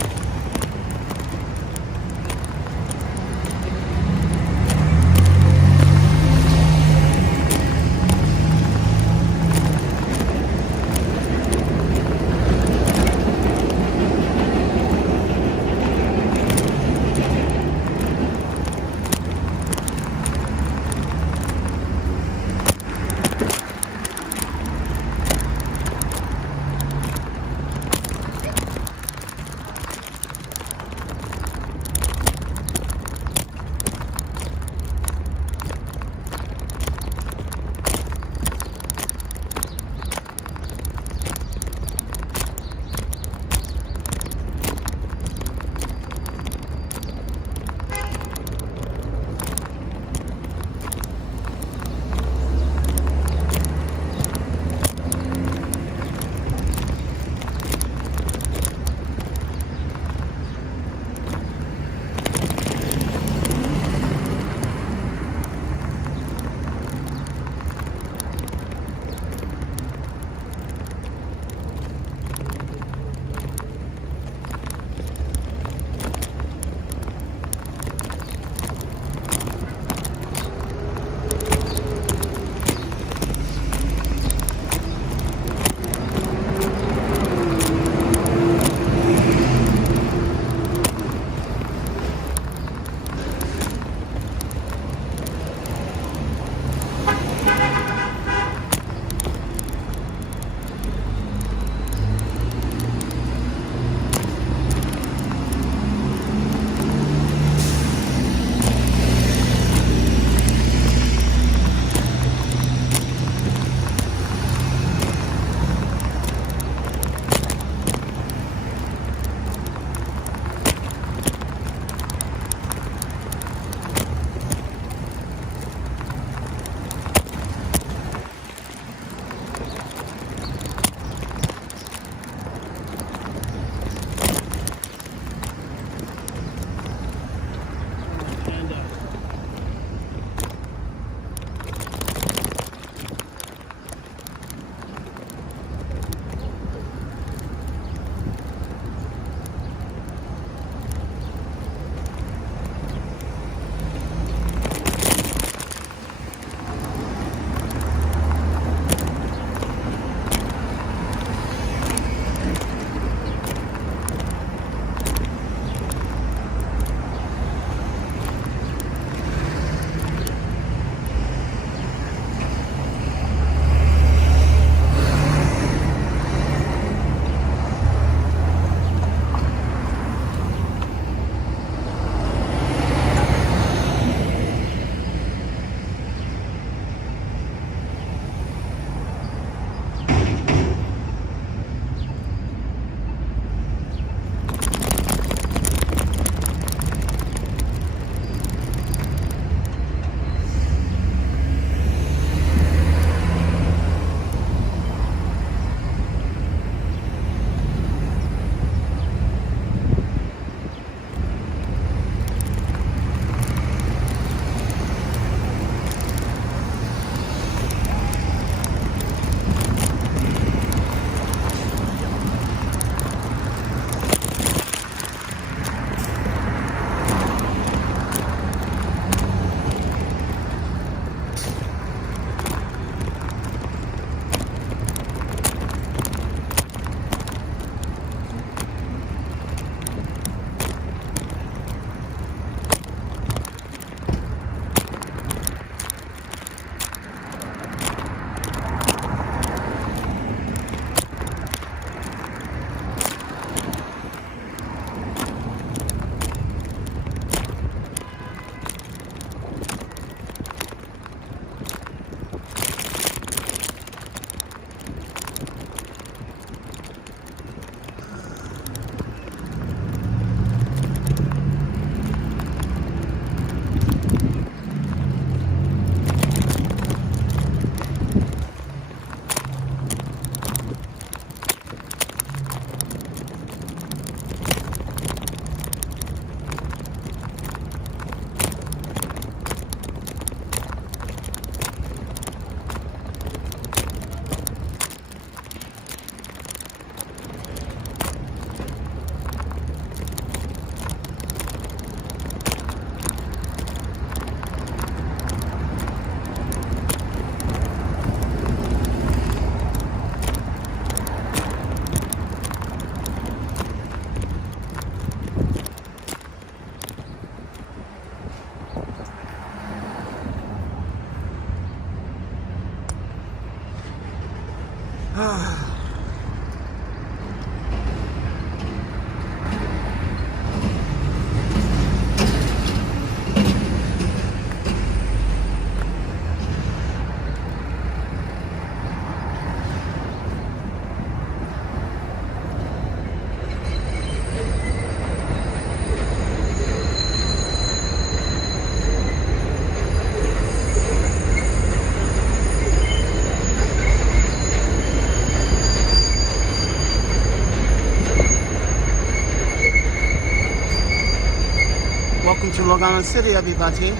Welcome to Long Island City, everybody.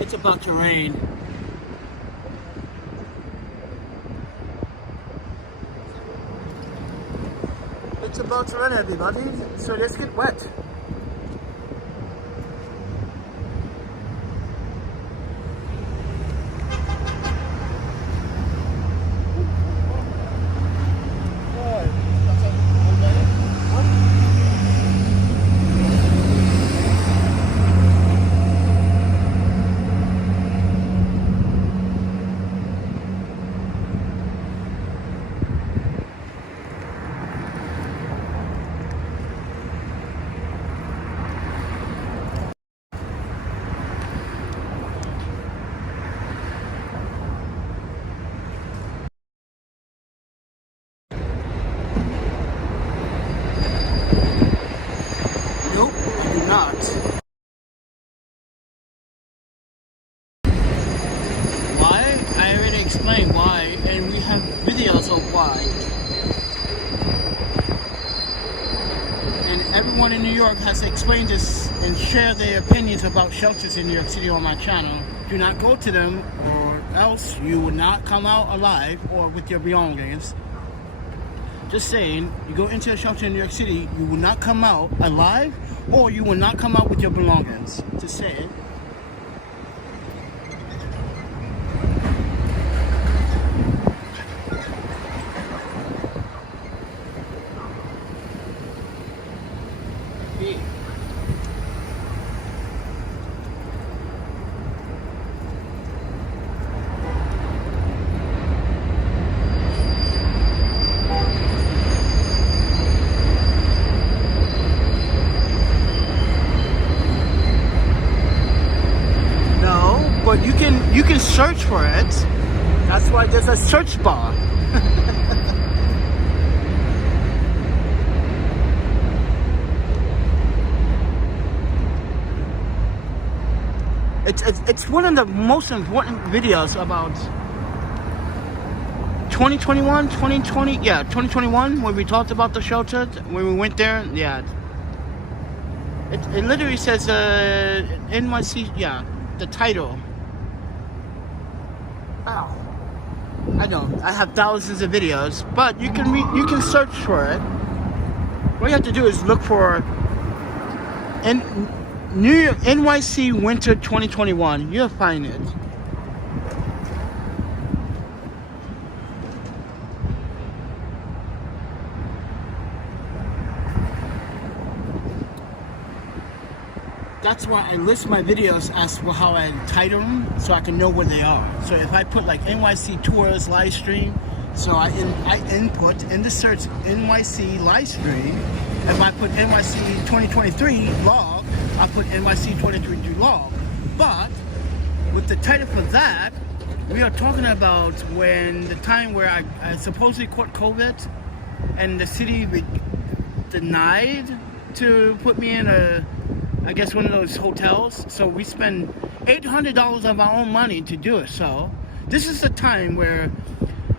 It's about to rain. It's about to rain, everybody, so let's get wet. Nope, I do not. Why? I already explained why, and we have videos of why. And everyone in New York has explained this and shared their opinions about shelters in New York City on my channel. Do not go to them, or else you will not come out alive or with your belongings. Just saying, you go into a shelter in New York City, you will not come out alive, or you will not come out with your belongings. Just say it. But you can search for it. That's why there's a search bar. It's one of the most important videos about 2021, 2020, yeah, 2021, when we talked about the shelter, when we went there, yeah. It literally says NYC, yeah, the title. Ow. I know, I have thousands of videos, but you can search for it. What you have to do is look for NYC Winter 2021. You'll find it. That's why I list my videos as well how I title them, so I can know where they are. So if I put like NYC tours live stream, so I input in the search NYC live stream. If I put NYC 2023 log, I put NYC 2023 log. But with the title for that, we are talking about when the time where I supposedly caught COVID, and the city denied to put me in I guess one of those hotels. So we spend $800 of our own money to do it. So this is the time where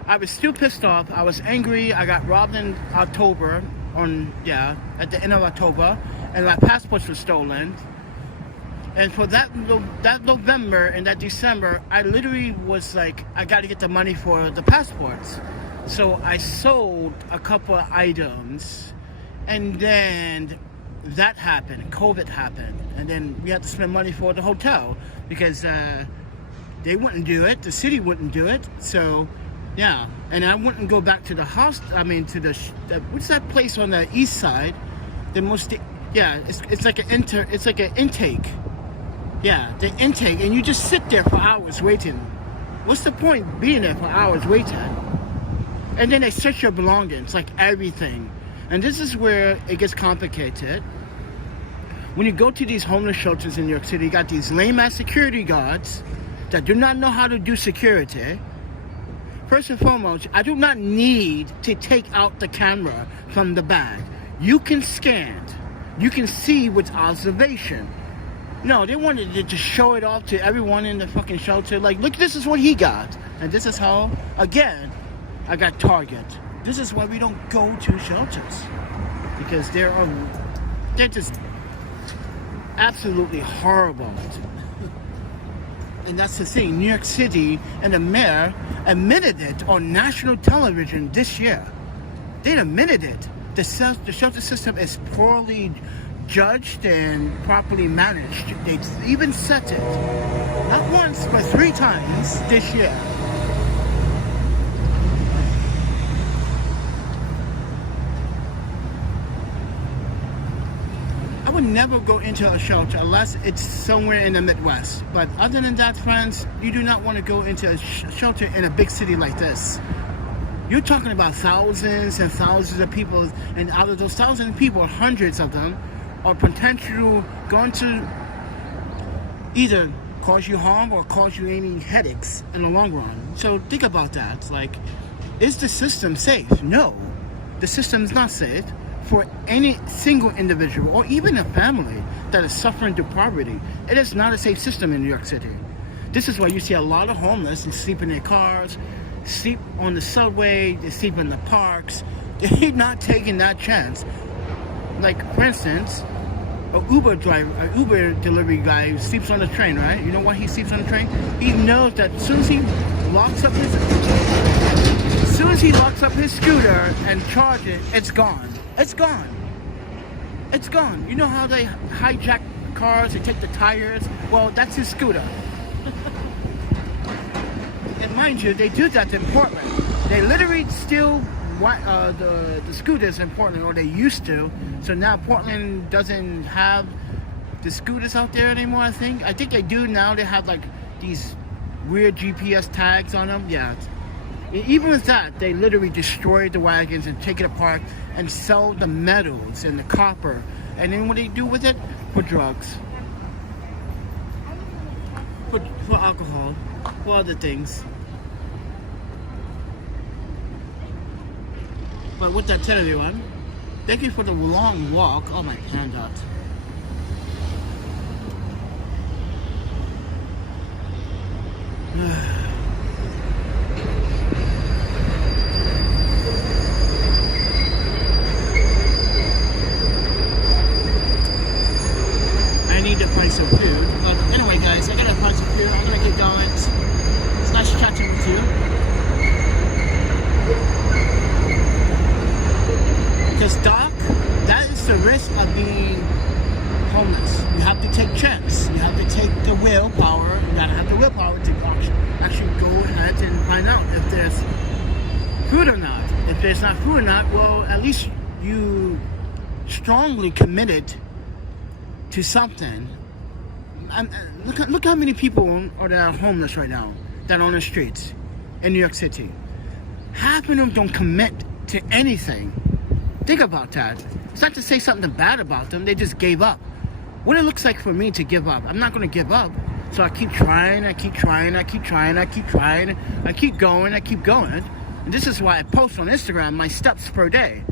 I was still pissed off. I was angry. I got robbed in October, at the end of October, and my passports were stolen. And for that November and that December, I literally was like, I got to get the money for the passports. So I sold a couple of items, and then that happened, COVID happened, and then we had to spend money for the hotel because they wouldn't do it, the city wouldn't do it. So yeah, and I wouldn't go back to the to the what's that place on the east side? It's like an intake. Yeah, the intake, and you just sit there for hours waiting. What's the point being there for hours waiting? And then they search your belongings, like everything. And this is where it gets complicated. When you go to these homeless shelters in New York City, you got these lame-ass security guards that do not know how to do security. First and foremost, I do not need to take out the camera from the bag. You can scan. You can see with observation. No, they wanted to just show it off to everyone in the fucking shelter. Like, look, this is what he got. And this is how, again, I got Target. This is why we don't go to shelters. Because they're just absolutely horrible. And that's the thing. New York City and the mayor admitted it on national television this year. They admitted it. The shelter system is poorly judged and properly managed. They even said it. Not once, but 3 times this year. I would never go into a shelter unless it's somewhere in the Midwest. But other than that, friends, you do not want to go into a shelter in a big city like this. You're talking about thousands and thousands of people, and out of those thousands of people, hundreds of them are potentially going to either cause you harm or cause you any headaches in the long run. So think about that. Like, is the system safe? No, the system is not safe for any single individual or even a family that is suffering through poverty. It is not a safe system in New York City. This is why you see a lot of homeless and sleep in their cars, sleep on the subway, they sleep in the parks. They're not taking that chance. Like, for instance, an Uber delivery guy who sleeps on the train, right? You know why he sleeps on the train? He knows that as soon as he locks up his scooter and charges it, it's gone. It's gone. It's gone. You know how they hijack cars, they take the tires? Well, that's his scooter. And mind you, they do that in Portland. They literally steal the scooters in Portland, or they used to. So now Portland doesn't have the scooters out there anymore, I think. I think they do now. They have like these weird GPS tags on them. Yeah. Even with that, they literally destroy the wagons and take it apart and sell the metals and the copper. And then what they do with it? For drugs. For alcohol. For other things. But with that said, everyone, thank you for the long walk. Oh, my Panda. I need to find some food. But anyway, guys, I gotta find some food. I'm gonna get going. It's nice chatting with you. Because, Doc, that is the risk of being homeless. You have to take chance. You have to take the willpower. You gotta have the willpower to actually go ahead and find out if there's food or not. If there's not food or not, well, at least you strongly committed to something. Look how many people are that are homeless right now, that are on the streets in New York City. Half of them don't commit to anything. Think about that. It's not to say something bad about them. They just gave up. What it looks like for me to give up. I'm not going to give up. So I keep trying. I keep going. I keep going. And this is why I post on Instagram my steps per day.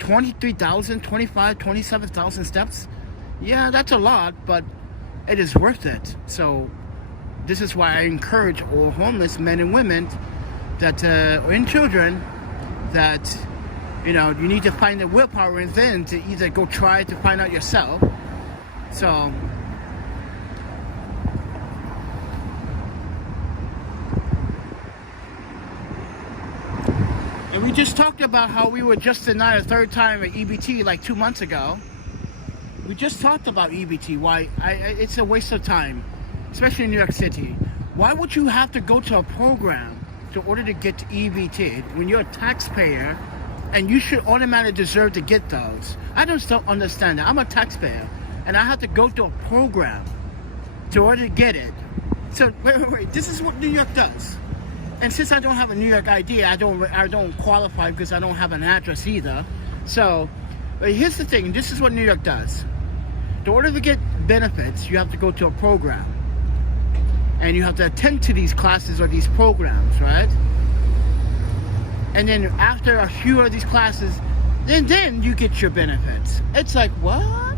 23,000, 25, 27,000 steps. Yeah, that's a lot, but it is worth it. So this is why I encourage all homeless men and women that, and children, that, you know, you need to find the willpower within to either go try to find out yourself. So, and we just talked about how we were just denied a third time at EBT like 2 months ago. we just talked about EBT. Why it's a waste of time, especially in New York City. Why would you have to go to a program in order to get EBT when you're a taxpayer and you should automatically deserve to get those? I just don't understand that. I'm a taxpayer and I have to go to a program in order to get it. So wait. This is what New York does. And since I don't have a New York ID, I don't qualify because I don't have an address either. So, but here's the thing. This is what New York does. In order to get benefits, you have to go to a program. And you have to attend to these classes or these programs, right? And then after a few of these classes, then you get your benefits. It's like, what?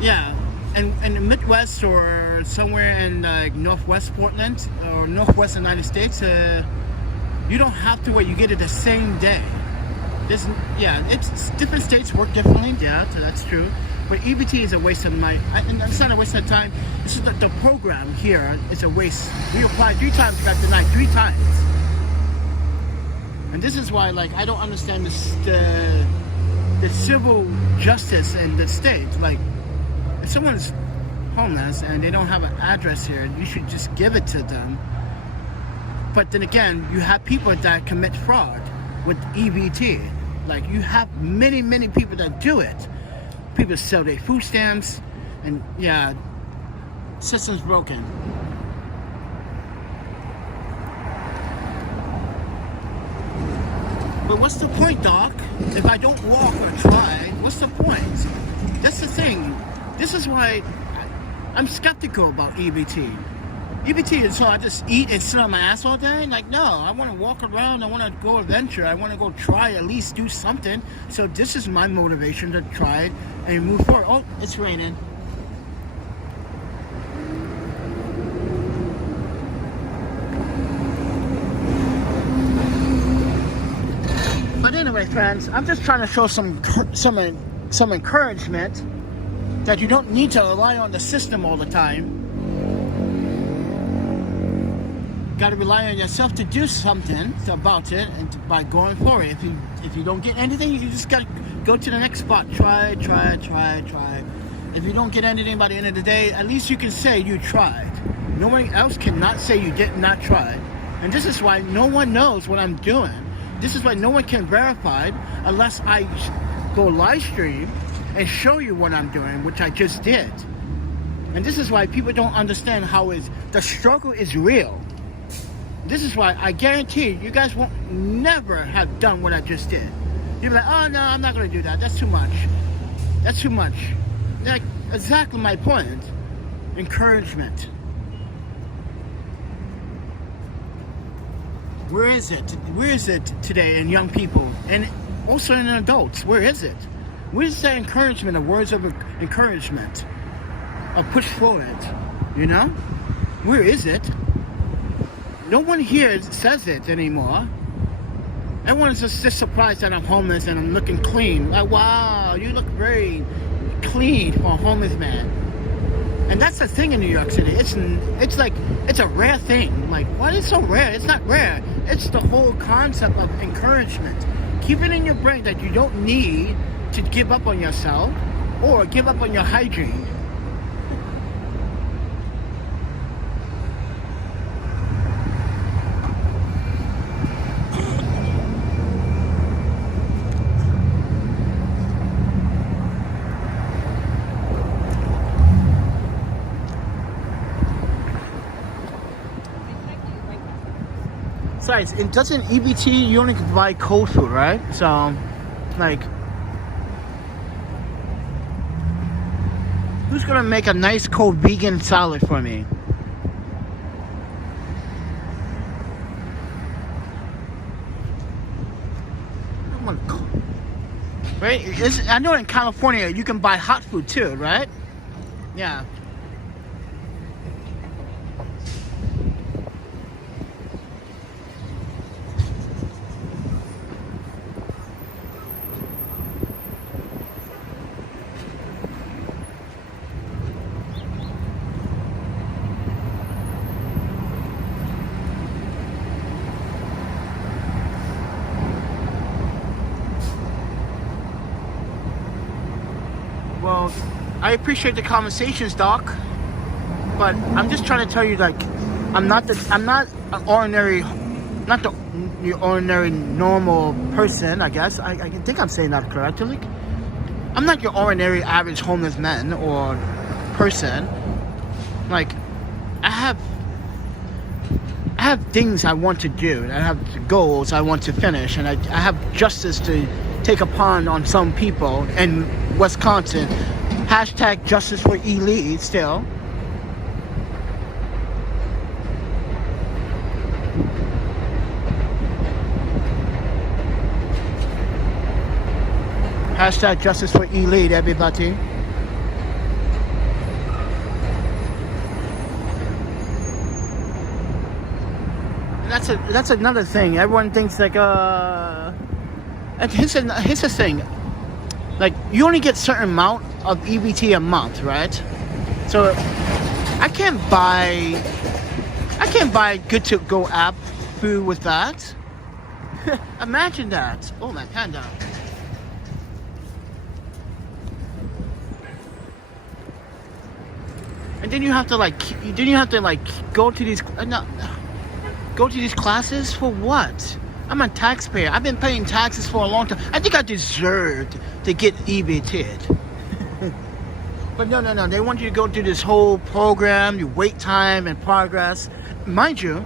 Yeah. And in the Midwest or somewhere in like Northwest Portland or Northwest United States, you don't have to wait. You get it the same day. It's different states work differently. Yeah, so that's true. But EBT is a waste of money. And it's not a waste of time. This is the program here is a waste. We applied 3 times, got denied 3 times. And this is why, like, I don't understand the civil justice in the state. Like, if someone's homeless and they don't have an address here, you should just give it to them. But then again, you have people that commit fraud with EBT. Like, you have many, many people that do it. People sell their food stamps, and yeah, system's broken. But what's the point, Doc? If I don't walk or try, what's the point? That's the thing. This is why I'm skeptical about EBT. EBT is so I just eat and sit on my ass all day? Like, no, I want to walk around, I want to go adventure, I want to go try, at least do something. So this is my motivation to try it and move forward. Oh, it's raining. But anyway, friends, I'm just trying to show some encouragement that you don't need to rely on the system all the time. Got to rely on yourself to do something about it, and by going forward. If you don't get anything, you just got to go to the next spot. Try. If you don't get anything by the end of the day, at least you can say you tried. No one else cannot say you did not try. And this is why no one knows what I'm doing. This is why no one can verify unless I go live stream and show you what I'm doing, which I just did. And this is why people don't understand how the struggle is real. This is why I guarantee you guys won't never have done what I just did. You'll be like, oh no, I'm not going to do that. That's too much. That's too much. Like, exactly my point. Encouragement. Where is it? Where is it today in young people? And also in adults, where is it? Where is that encouragement, the words of encouragement? A push forward, you know? Where is it? No one here says it anymore. Everyone's just surprised that I'm homeless and I'm looking clean. Like, wow, you look very clean for a homeless man. And that's the thing in New York City. It's like, it's a rare thing. Like, why is it so rare? It's not rare. It's the whole concept of encouragement. Keep it in your brain that you don't need to give up on yourself or give up on your hygiene. Besides, it doesn't EBT, you only can buy cold food, right? So, like, who's gonna make a nice cold vegan salad for me? Right? I know in California you can buy hot food too, right? Yeah. Well, I appreciate the conversations, Doc. But I'm just trying to tell you, like, I'm not an ordinary, not the ordinary normal person, I guess. I think I'm saying that correctly. I'm not your ordinary average homeless man or person. Like, I have things I want to do. I have goals I want to finish, and I have justice to take upon on some people in Wisconsin. Hashtag justice for Lee still. Hashtag justice for Elite, everybody. And that's another thing. Everyone thinks like and here's the thing. Like, you only get certain amount of EBT a month, right? So I can't buy Good to Go app food with that. Imagine that. Oh my panda. And then you have to go to these classes for what? I'm a taxpayer. I've been paying taxes for a long time. I think I deserved to get EBT'd. But no. They want you to go through this whole program, your wait time and progress. Mind you,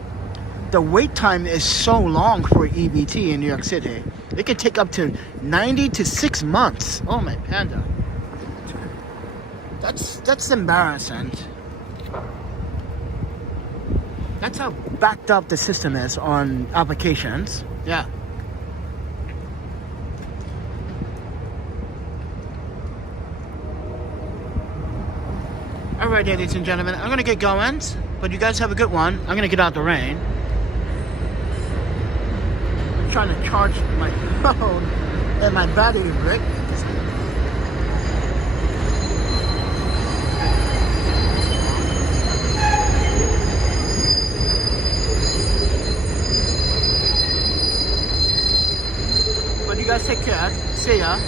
the wait time is so long for EBT in New York City. It can take up to 90 to 6 months. Oh my panda. That's embarrassing. That's how backed up the system is on applications. Yeah. Alright, ladies and gentlemen, I'm gonna get going, but you guys have a good one. I'm gonna get out the rain. I'm trying to charge my phone and my battery brick. But you guys take care. See ya.